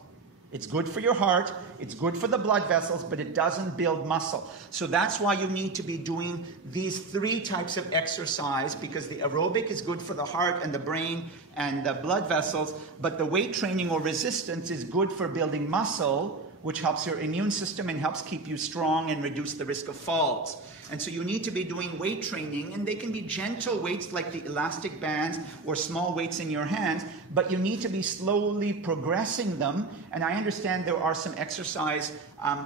It's good for your heart, it's good for the blood vessels, but it doesn't build muscle. So that's why you need to be doing these three types of exercise, because the aerobic is good for the heart and the brain and the blood vessels, but the weight training or resistance is good for building muscle, which helps your immune system and helps keep you strong and reduce the risk of falls. And so you need to be doing weight training, and they can be gentle weights like the elastic bands or small weights in your hands, but you need to be slowly progressing them. And I understand there are some exercise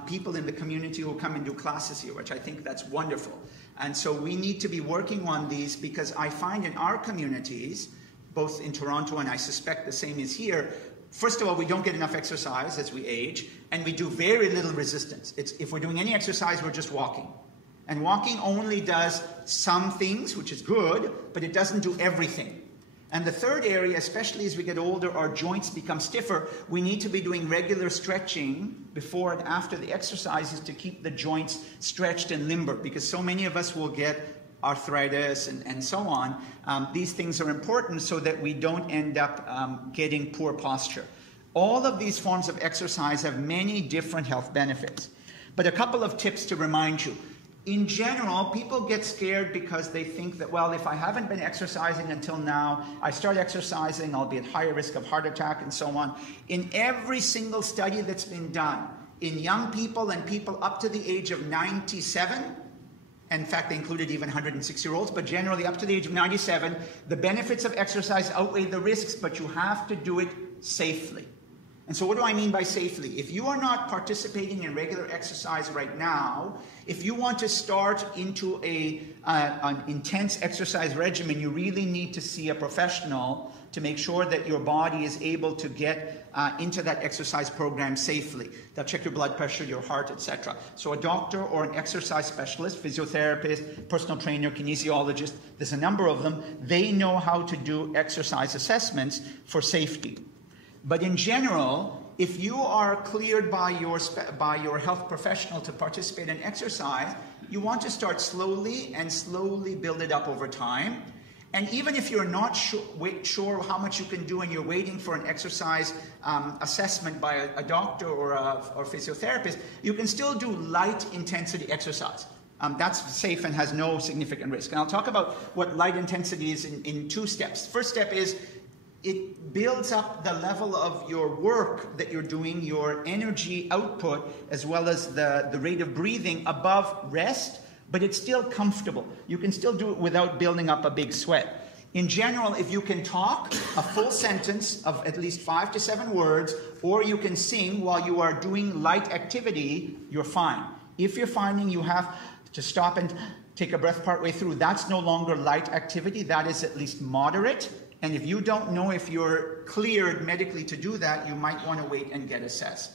people in the community who come and do classes here, which I think that's wonderful. And so we need to be working on these, because I find in our communities, both in Toronto and I suspect the same is here, first of all, we don't get enough exercise as we age, and we do very little resistance. If we're doing any exercise, we're just walking. And walking only does some things, which is good, but it doesn't do everything. And the third area, especially as we get older, our joints become stiffer. We need to be doing regular stretching before and after the exercises to keep the joints stretched and limber, because so many of us will get arthritis and so on. These things are important so that we don't end up getting poor posture. All of these forms of exercise have many different health benefits. But a couple of tips to remind you. In general, people get scared because they think that, well, if I haven't been exercising until now, I start exercising, I'll be at higher risk of heart attack and so on. In every single study that's been done, in young people and people up to the age of 97, in fact, they included even 106-year-olds, but generally up to the age of 97, the benefits of exercise outweigh the risks, but you have to do it safely. And so what do I mean by safely? If you are not participating in regular exercise right now, if you want to start into an intense exercise regimen, you really need to see a professional to make sure that your body is able to get into that exercise program safely. They'll check your blood pressure, your heart, etc. So a doctor or an exercise specialist, physiotherapist, personal trainer, kinesiologist, there's a number of them, they know how to do exercise assessments for safety. But in general, if you are cleared by your health professional to participate in exercise, you want to start slowly and slowly build it up over time. And even if you're not sure how much you can do and you're waiting for an exercise assessment by a doctor or a physiotherapist, you can still do light intensity exercise. That's safe and has no significant risk. And I'll talk about what light intensity is in two steps. First step is it builds up the level of your work that you're doing, your energy output, as well as the rate of breathing above rest, but it's still comfortable. You can still do it without building up a big sweat. In general, if you can talk a full sentence of at least 5 to 7 words, or you can sing while you are doing light activity, you're fine. If you're finding you have to stop and take a breath partway through, that's no longer light activity, that is at least moderate. And if you don't know if you're cleared medically to do that, you might want to wait and get assessed.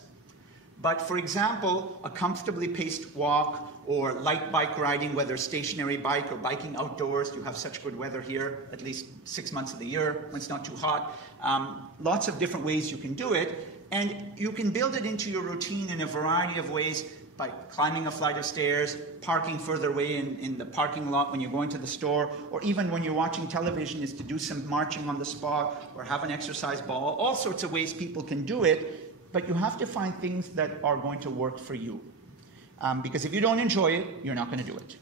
But for example, a comfortably paced walk or light bike riding, whether stationary bike or biking outdoors, you have such good weather here, at least 6 months of the year when it's not too hot. Lots of different ways you can do it. And you can build it into your routine in a variety of ways, by climbing a flight of stairs, parking further away in the parking lot when you're going to the store, or even when you're watching television is to do some marching on the spot or have an exercise ball. All sorts of ways people can do it, but you have to find things that are going to work for you. Because if you don't enjoy it, you're not going to do it.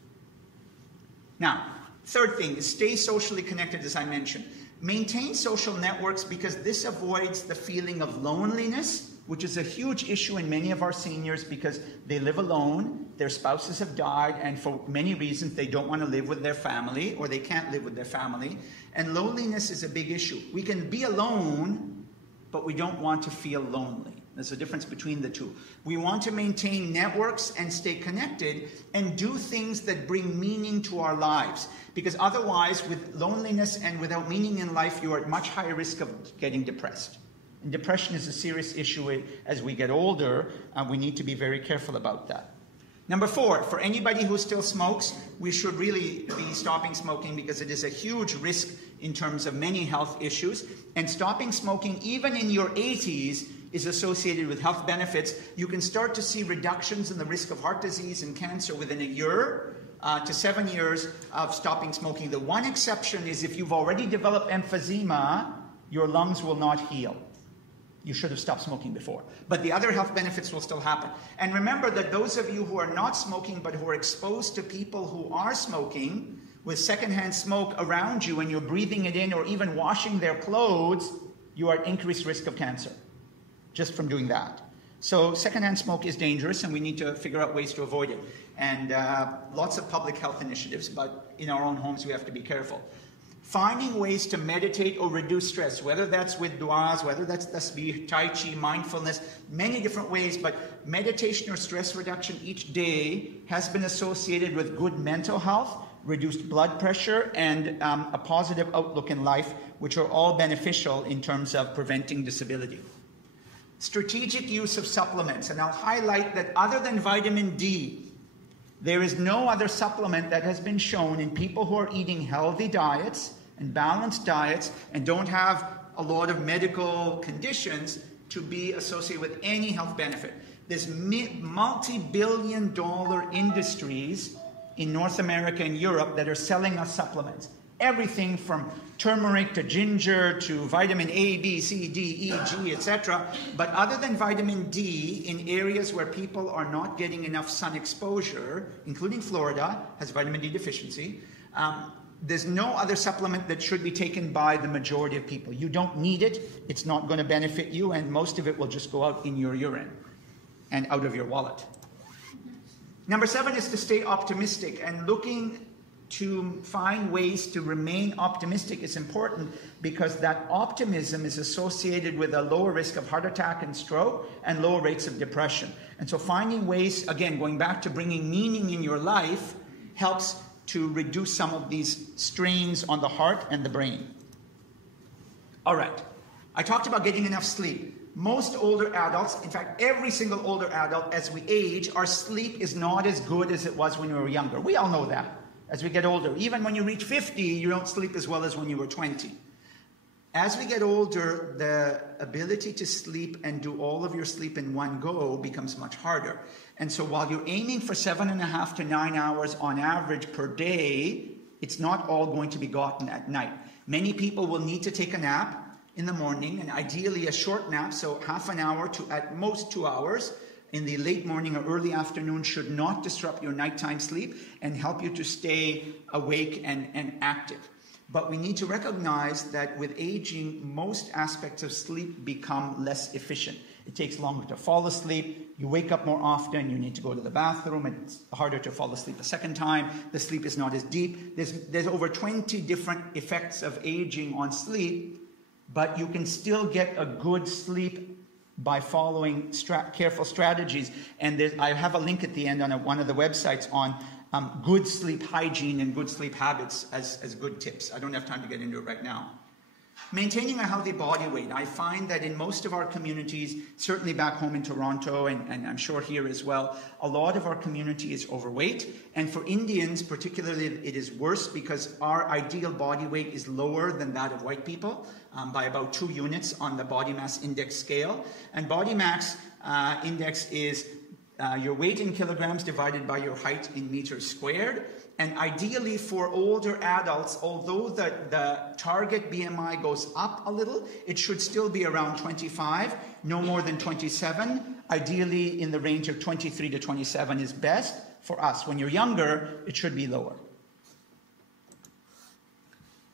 Now, third thing is stay socially connected, as I mentioned. Maintain social networks because this avoids the feeling of loneliness, which is a huge issue in many of our seniors because they live alone, their spouses have died, and for many reasons they don't want to live with their family or they can't live with their family. And loneliness is a big issue. We can be alone, but we don't want to feel lonely. There's a difference between the two. We want to maintain networks and stay connected and do things that bring meaning to our lives. Because otherwise, with loneliness and without meaning in life, you are at much higher risk of getting depressed. And depression is a serious issue as we get older, and we need to be very careful about that. Number 4, for anybody who still smokes, we should really be stopping smoking because it is a huge risk in terms of many health issues. And stopping smoking, even in your 80s, is associated with health benefits. You can start to see reductions in the risk of heart disease and cancer within a year to 7 years of stopping smoking. The one exception is if you've already developed emphysema, your lungs will not heal. You should have stopped smoking before. But the other health benefits will still happen. And remember that those of you who are not smoking but who are exposed to people who are smoking with secondhand smoke around you and you're breathing it in or even washing their clothes, you are at increased risk of cancer just from doing that. So secondhand smoke is dangerous and we need to figure out ways to avoid it. And lots of public health initiatives, but in our own homes we have to be careful. Finding ways to meditate or reduce stress, whether that's with du'as, whether that's tasbih, tai chi, mindfulness, many different ways, but meditation or stress reduction each day has been associated with good mental health, reduced blood pressure, and a positive outlook in life, which are all beneficial in terms of preventing disability. Strategic use of supplements, and I'll highlight that other than vitamin D, there is no other supplement that has been shown in people who are eating healthy diets and balanced diets and don't have a lot of medical conditions to be associated with any health benefit. There's multi-billion-dollar industries in North America and Europe that are selling us supplements. Everything from turmeric to ginger to vitamin A, B, C, D, E, G, etc. But other than vitamin D, in areas where people are not getting enough sun exposure, including Florida, has vitamin D deficiency, there's no other supplement that should be taken by the majority of people. You don't need it, it's not going to benefit you, and most of it will just go out in your urine and out of your wallet. Number 7 is to stay optimistic, and looking to find ways to remain optimistic is important because that optimism is associated with a lower risk of heart attack and stroke and lower rates of depression. And so finding ways, again, going back to bringing meaning in your life, helps to reduce some of these strains on the heart and the brain. All right, I talked about getting enough sleep. Most older adults, in fact, every single older adult, as we age, our sleep is not as good as it was when we were younger. We all know that. As we get older, even when you reach 50, you don't sleep as well as when you were 20. As we get older, the ability to sleep and do all of your sleep in one go becomes much harder. And so while you're aiming for 7.5 to 9 hours on average per day, it's not all going to be gotten at night. Many people will need to take a nap in the morning, and ideally a short nap, so half an hour to at most 2 hours, in the late morning or early afternoon should not disrupt your nighttime sleep and help you to stay awake and active. But we need to recognize that with aging, most aspects of sleep become less efficient. It takes longer to fall asleep. You wake up more often. You need to go to the bathroom. It's harder to fall asleep a second time. The sleep is not as deep. There's over 20 different effects of aging on sleep, but you can still get a good sleep by following careful strategies. And I have a link at the end on one of the websites on good sleep hygiene and good sleep habits as good tips. I don't have time to get into it right now. Maintaining a healthy body weight. I find that in most of our communities, certainly back home in Toronto, and I'm sure here as well, a lot of our community is overweight. And for Indians particularly, it is worse because our ideal body weight is lower than that of white people by about 2 units on the body mass index scale. And body mass index is your weight in kilograms divided by your height in meters squared. And ideally for older adults, although the target BMI goes up a little, it should still be around 25, no more than 27. Ideally in the range of 23 to 27 is best for us. When you're younger, it should be lower.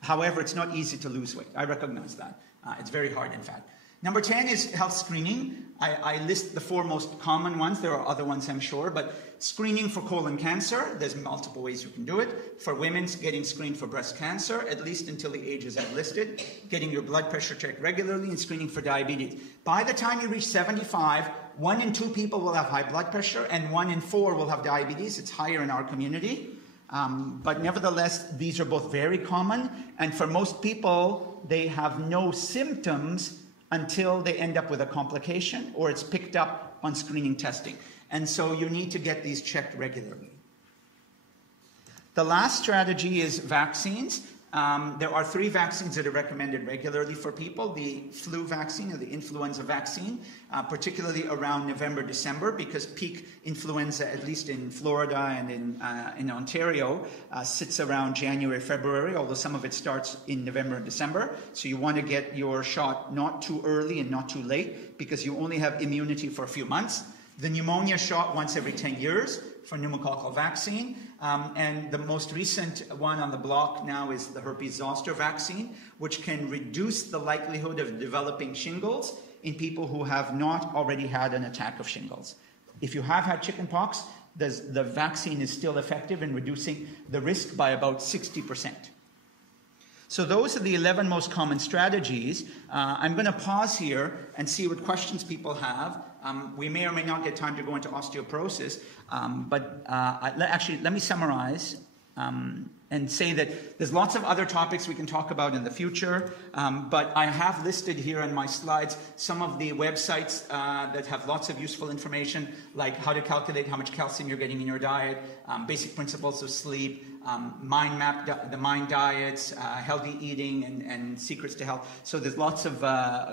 However, it's not easy to lose weight. I recognize that. It's very hard, in fact. Number 10 is health screening. I list the 4 most common ones. There are other ones, I'm sure, but screening for colon cancer. There's multiple ways you can do it. For women, getting screened for breast cancer, at least until the ages I've listed. Getting your blood pressure checked regularly and screening for diabetes. By the time you reach 75, 1 in 2 people will have high blood pressure and 1 in 4 will have diabetes. It's higher in our community. But nevertheless, these are both very common. And for most people, they have no symptoms until they end up with a complication or it's picked up on screening testing. And so you need to get these checked regularly. The last strategy is vaccines. There are 3 vaccines that are recommended regularly for people. The flu vaccine or the influenza vaccine, particularly around November, December, because peak influenza, at least in Florida and in Ontario, sits around January, February, although some of it starts in November and December. So you want to get your shot not too early and not too late because you only have immunity for a few months. The pneumonia shot once every 10 years for pneumococcal vaccine. And the most recent one on the block now is the herpes zoster vaccine, which can reduce the likelihood of developing shingles in people who have not already had an attack of shingles. If you have had chickenpox, the vaccine is still effective in reducing the risk by about 60%. So those are the 11 most common strategies. I'm going to pause here and see what questions people have. We may or may not get time to go into osteoporosis, but let me summarize and say that there's lots of other topics we can talk about in the future, but I have listed here in my slides some of the websites that have lots of useful information, like how to calculate how much calcium you're getting in your diet, basic principles of sleep, mind map, the mind diets, healthy eating, and secrets to health. So there's lots of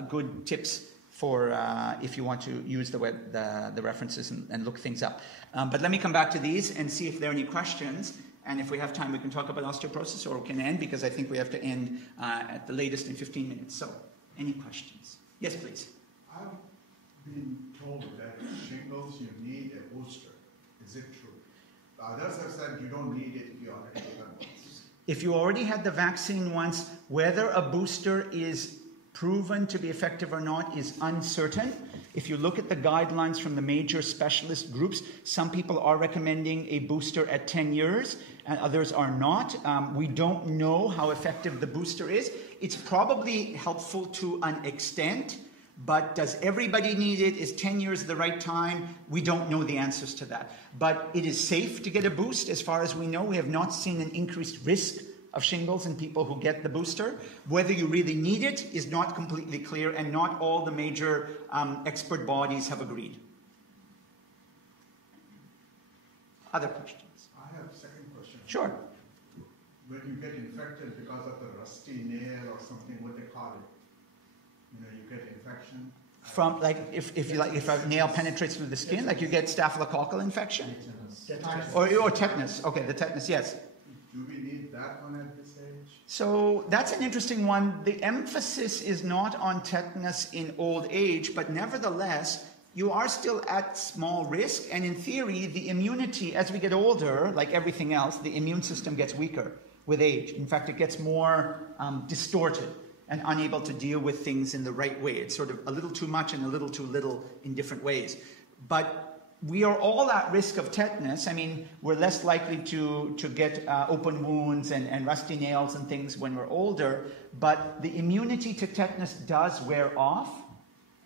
good tips for if you want to use the references and look things up. But let me come back to these and see if there are any questions. And if we have time, we can talk about osteoporosis, or we can end, because I think we have to end at the latest in 15 minutes. So, any questions? Yes, please. I've been told that shingles, you need a booster. Is it true? Others have said you don't need it if you already had one. If you already had the vaccine once, whether a booster is proven to be effective or not is uncertain. If you look at the guidelines from the major specialist groups, some people are recommending a booster at 10 years and others are not. We don't know how effective the booster is. It's probably helpful to an extent, but does everybody need it? Is 10 years the right time? We don't know the answers to that. But it is safe to get a boost as far as we know. We have not seen an increased risk of shingles in people who get the booster. Whether you really need it is not completely clear, and not all the major expert bodies have agreed. Other questions? I have a second question. Sure. When you get infected because of the rusty nail or something, what they call it, you know, you get infection. From, like, if a nail penetrates through the skin, like you get staphylococcal infection? Or tetanus. Okay, the tetanus, yes. Do we need that one at this age? So that's an interesting one. The emphasis is not on tetanus in old age, but nevertheless, you are still at small risk. And in theory, the immunity, as we get older, like everything else, the immune system gets weaker with age. In fact, it gets more distorted and unable to deal with things in the right way. It's sort of a little too much and a little too little in different ways. But we are all at risk of tetanus. I mean, we're less likely to get open wounds and rusty nails and things when we're older, but the immunity to tetanus does wear off,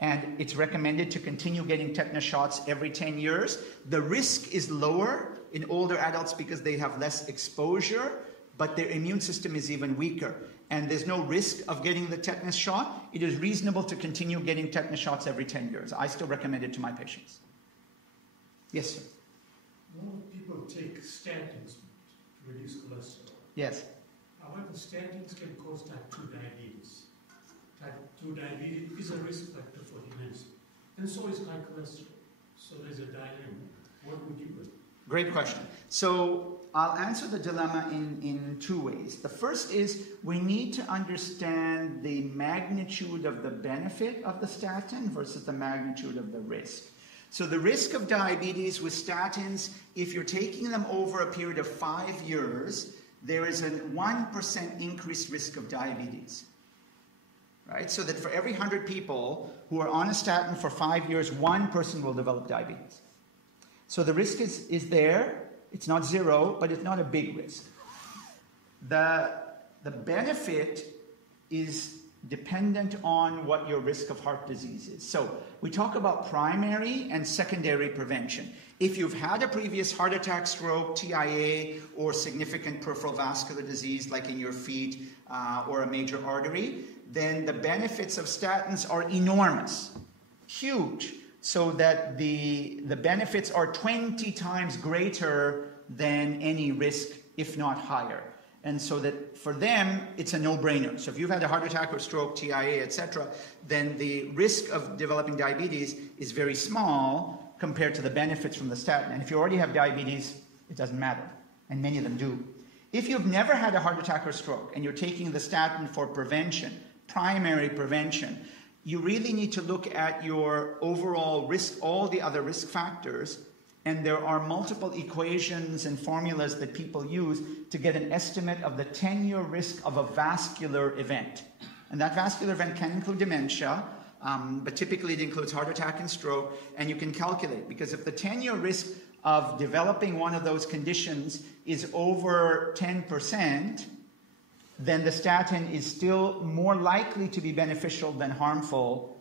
and it's recommended to continue getting tetanus shots every 10 years. The risk is lower in older adults because they have less exposure but their immune system is even weaker, and there's no risk of getting the tetanus shot, it is reasonable to continue getting tetanus shots every 10 years. I still recommend it to my patients. Yes, sir. A lot of people take statins to reduce cholesterol. Yes. However, statins can cause type 2 diabetes. Type 2 diabetes is a risk factor for dementia. And so is high cholesterol. So there's a dilemma. What would you do? Great question. So I'll answer the dilemma in two ways. The first is we need to understand the magnitude of the benefit of the statin versus the magnitude of the risk. So the risk of diabetes with statins, if you're taking them over a period of 5 years, there is a 1% increased risk of diabetes. Right? So that for every 100 people who are on a statin for 5 years, one person will develop diabetes. So the risk is there. It's not zero, but it's not a big risk. The benefit is dependent on what your risk of heart disease is. So we talk about primary and secondary prevention. If you've had a previous heart attack, stroke, TIA, or significant peripheral vascular disease like in your feet or a major artery, then the benefits of statins are enormous, huge, so that the benefits are 20 times greater than any risk, if not higher. And so that for them, it's a no-brainer. So if you've had a heart attack or stroke, TIA, etc., then the risk of developing diabetes is very small compared to the benefits from the statin. And if you already have diabetes, it doesn't matter. And many of them do. If you've never had a heart attack or stroke and you're taking the statin for prevention, primary prevention, you really need to look at your overall risk, all the other risk factors, and there are multiple equations and formulas that people use to get an estimate of the 10-year risk of a vascular event. And that vascular event can include dementia, but typically it includes heart attack and stroke, and you can calculate, because if the 10-year risk of developing one of those conditions is over 10%, then the statin is still more likely to be beneficial than harmful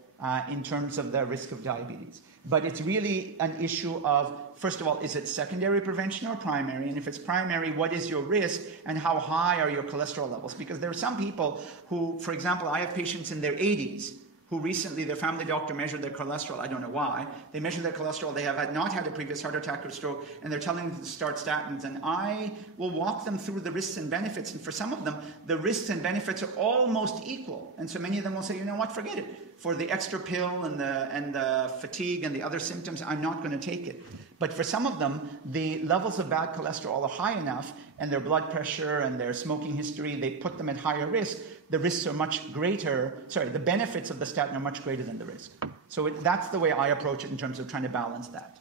in terms of the risk of diabetes. But it's really an issue of, first of all, is it secondary prevention or primary? And if it's primary, what is your risk and how high are your cholesterol levels? Because there are some people who, for example, I have patients in their 80s who recently their family doctor measured their cholesterol. I don't know why. They measured their cholesterol. They have not had a previous heart attack or stroke, and they're telling them to start statins. And I will walk them through the risks and benefits. And for some of them, the risks and benefits are almost equal. And so many of them will say, you know what, forget it. For the extra pill and the fatigue and the other symptoms, I'm not going to take it. But for some of them, the levels of bad cholesterol are high enough, and their blood pressure and their smoking history, they put them at higher risk. The risks are much greater, the benefits of the statin are much greater than the risk. So that's the way I approach it in terms of trying to balance that.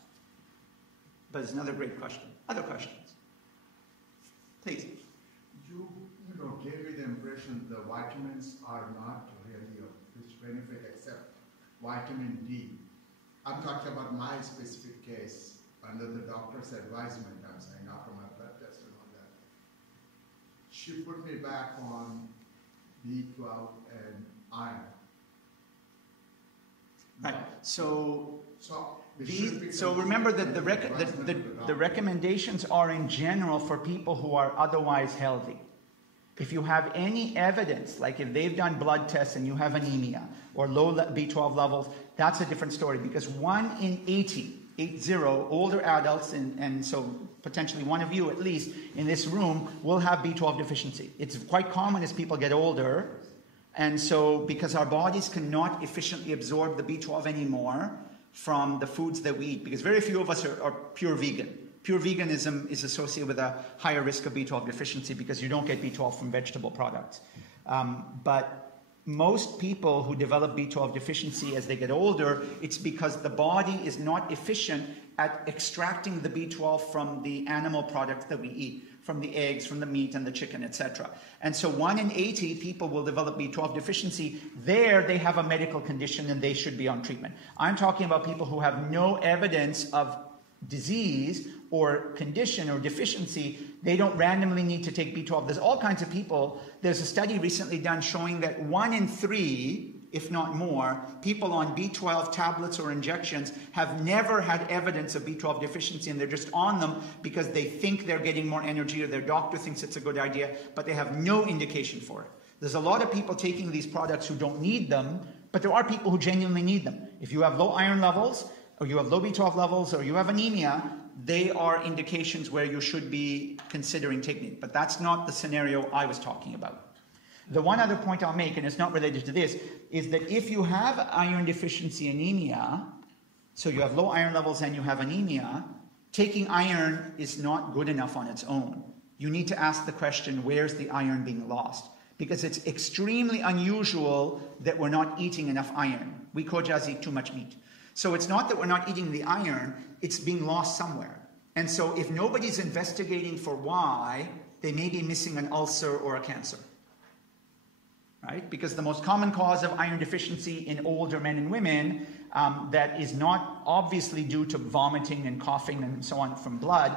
But it's another great question. Other questions? Please. You gave me the impression the vitamins are not really of which benefit except vitamin D. I'm talking about my specific case under the doctor's advisement, I'm saying, after my blood test and all that. She put me back on B12 and iron. Right. So So remember that the recommendations are in general for people who are otherwise healthy. If you have any evidence, like if they've done blood tests and you have anemia or low B12 levels, that's a different story, because 1 in 80 older adults, and so potentially one of you at least in this room will have B12 deficiency. It's quite common as people get older, and so because our bodies cannot efficiently absorb the B12 anymore from the foods that we eat, because very few of us are pure vegan. Pure veganism is associated with a higher risk of B12 deficiency because you don't get B12 from vegetable products. But most people who develop B12 deficiency as they get older, it's because the body is not efficient at extracting the B12 from the animal products that we eat, from the eggs, from the meat and the chicken, etc. And so 1 in 80 people will develop B12 deficiency. There they have a medical condition and they should be on treatment. I'm talking about people who have no evidence of disease or condition or deficiency. They don't randomly need to take B12. There's all kinds of people. There's a study recently done showing that 1 in 3 if not more, people on B12 tablets or injections have never had evidence of B12 deficiency, and they're just on them because they think they're getting more energy or their doctor thinks it's a good idea, but they have no indication for it. There's a lot of people taking these products who don't need them, but there are people who genuinely need them. If you have low iron levels, or you have low B12 levels, or you have anemia, they are indications where you should be considering taking it. But that's not the scenario I was talking about. The one other point I'll make, and it's not related to this, is that if you have iron deficiency anemia, so you have low iron levels and you have anemia, taking iron is not good enough on its own. You need to ask the question, where's the iron being lost? Because it's extremely unusual that we're not eating enough iron. We Khojas eat too much meat. So it's not that we're not eating the iron, it's being lost somewhere. And so if nobody's investigating for why, they may be missing an ulcer or a cancer. Right? Because the most common cause of iron deficiency in older men and women that is not obviously due to vomiting and coughing and so on from blood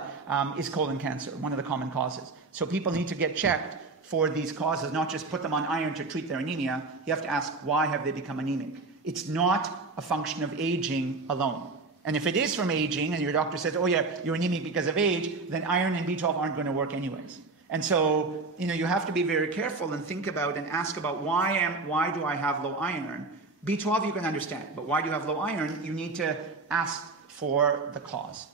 is colon cancer, one of the common causes. So people need to get checked for these causes, not just put them on iron to treat their anemia. You have to ask, why have they become anemic? It's not a function of aging alone. And if it is from aging and your doctor says, oh yeah, you're anemic because of age, then iron and B12 aren't going to work anyways. And so, you have to be very careful and think about and ask about why do I have low iron? B12 you can understand, but why do you have low iron? You need to ask for the cause.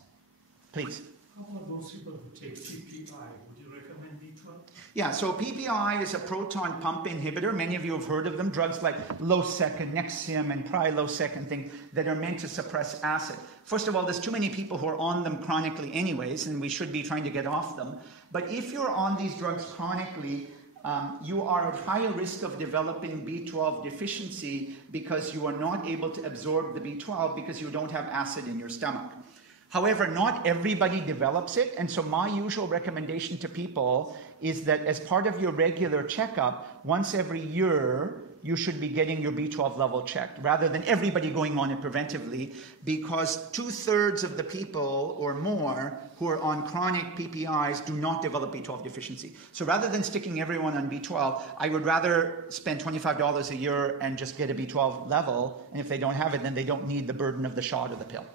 Please. How about those people who take PPI? Would you recommend B12? Yeah, so PPI is a proton pump inhibitor. Many of you have heard of them. Drugs like Losec and Nexium and Prilosec and things that are meant to suppress acid. First of all, there's too many people who are on them chronically anyways, and we should be trying to get off them. But if you're on these drugs chronically, you are at higher risk of developing B12 deficiency because you are not able to absorb the B12 because you don't have acid in your stomach. However, not everybody develops it, and so my usual recommendation to people is that as part of your regular checkup, once every year, you should be getting your B12 level checked, rather than everybody going on it preventively, because 2/3 of the people or more who are on chronic PPIs do not develop B12 deficiency. So rather than sticking everyone on B12, I would rather spend $25 a year and just get a B12 level, and if they don't have it, then they don't need the burden of the shot or the pill.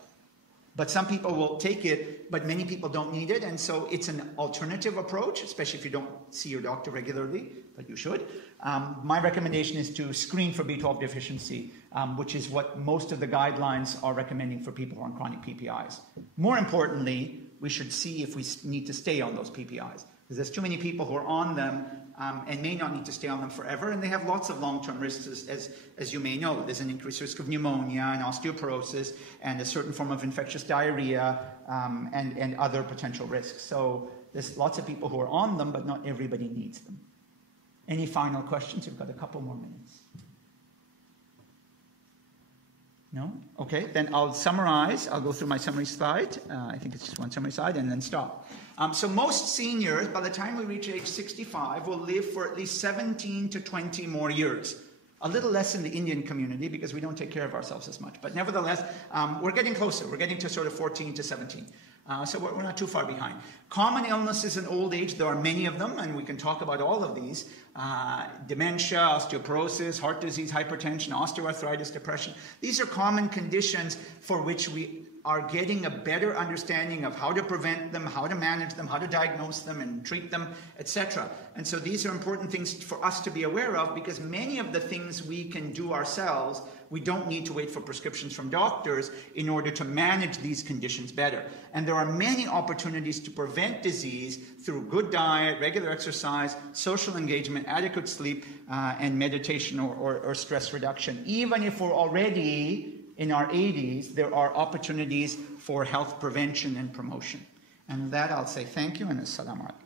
But some people will take it, but many people don't need it, and so it's an alternative approach, especially if you don't see your doctor regularly, but you should. My recommendation is to screen for B12 deficiency, which is what most of the guidelines are recommending for people on chronic PPIs. More importantly, we should see if we need to stay on those PPIs, because there's too many people who are on them and may not need to stay on them forever, and they have lots of long-term risks, as you may know. There's an increased risk of pneumonia and osteoporosis and a certain form of infectious diarrhea and other potential risks. So there's lots of people who are on them, but not everybody needs them. Any final questions? We've got a couple more minutes. No? Okay, then I'll summarize. I'll go through my summary slide. I think it's just one summary slide, and then stop. So most seniors, by the time we reach age 65, will live for at least 17 to 20 more years. A little less in the Indian community because we don't take care of ourselves as much. But nevertheless, we're getting closer. We're getting to sort of 14 to 17. So we're not too far behind. Common illnesses in old age, there are many of them, and we can talk about all of these. Dementia, osteoporosis, heart disease, hypertension, osteoarthritis, depression. These are common conditions for which we are getting a better understanding of how to prevent them, how to manage them, how to diagnose them and treat them, etc. And so these are important things for us to be aware of, because many of the things we can do ourselves, we don't need to wait for prescriptions from doctors in order to manage these conditions better. And there are many opportunities to prevent disease through good diet, regular exercise, social engagement, adequate sleep, and meditation or stress reduction. Even if we're already in our 80s, there are opportunities for health prevention and promotion. And with that, I'll say thank you and assalamu alaikum.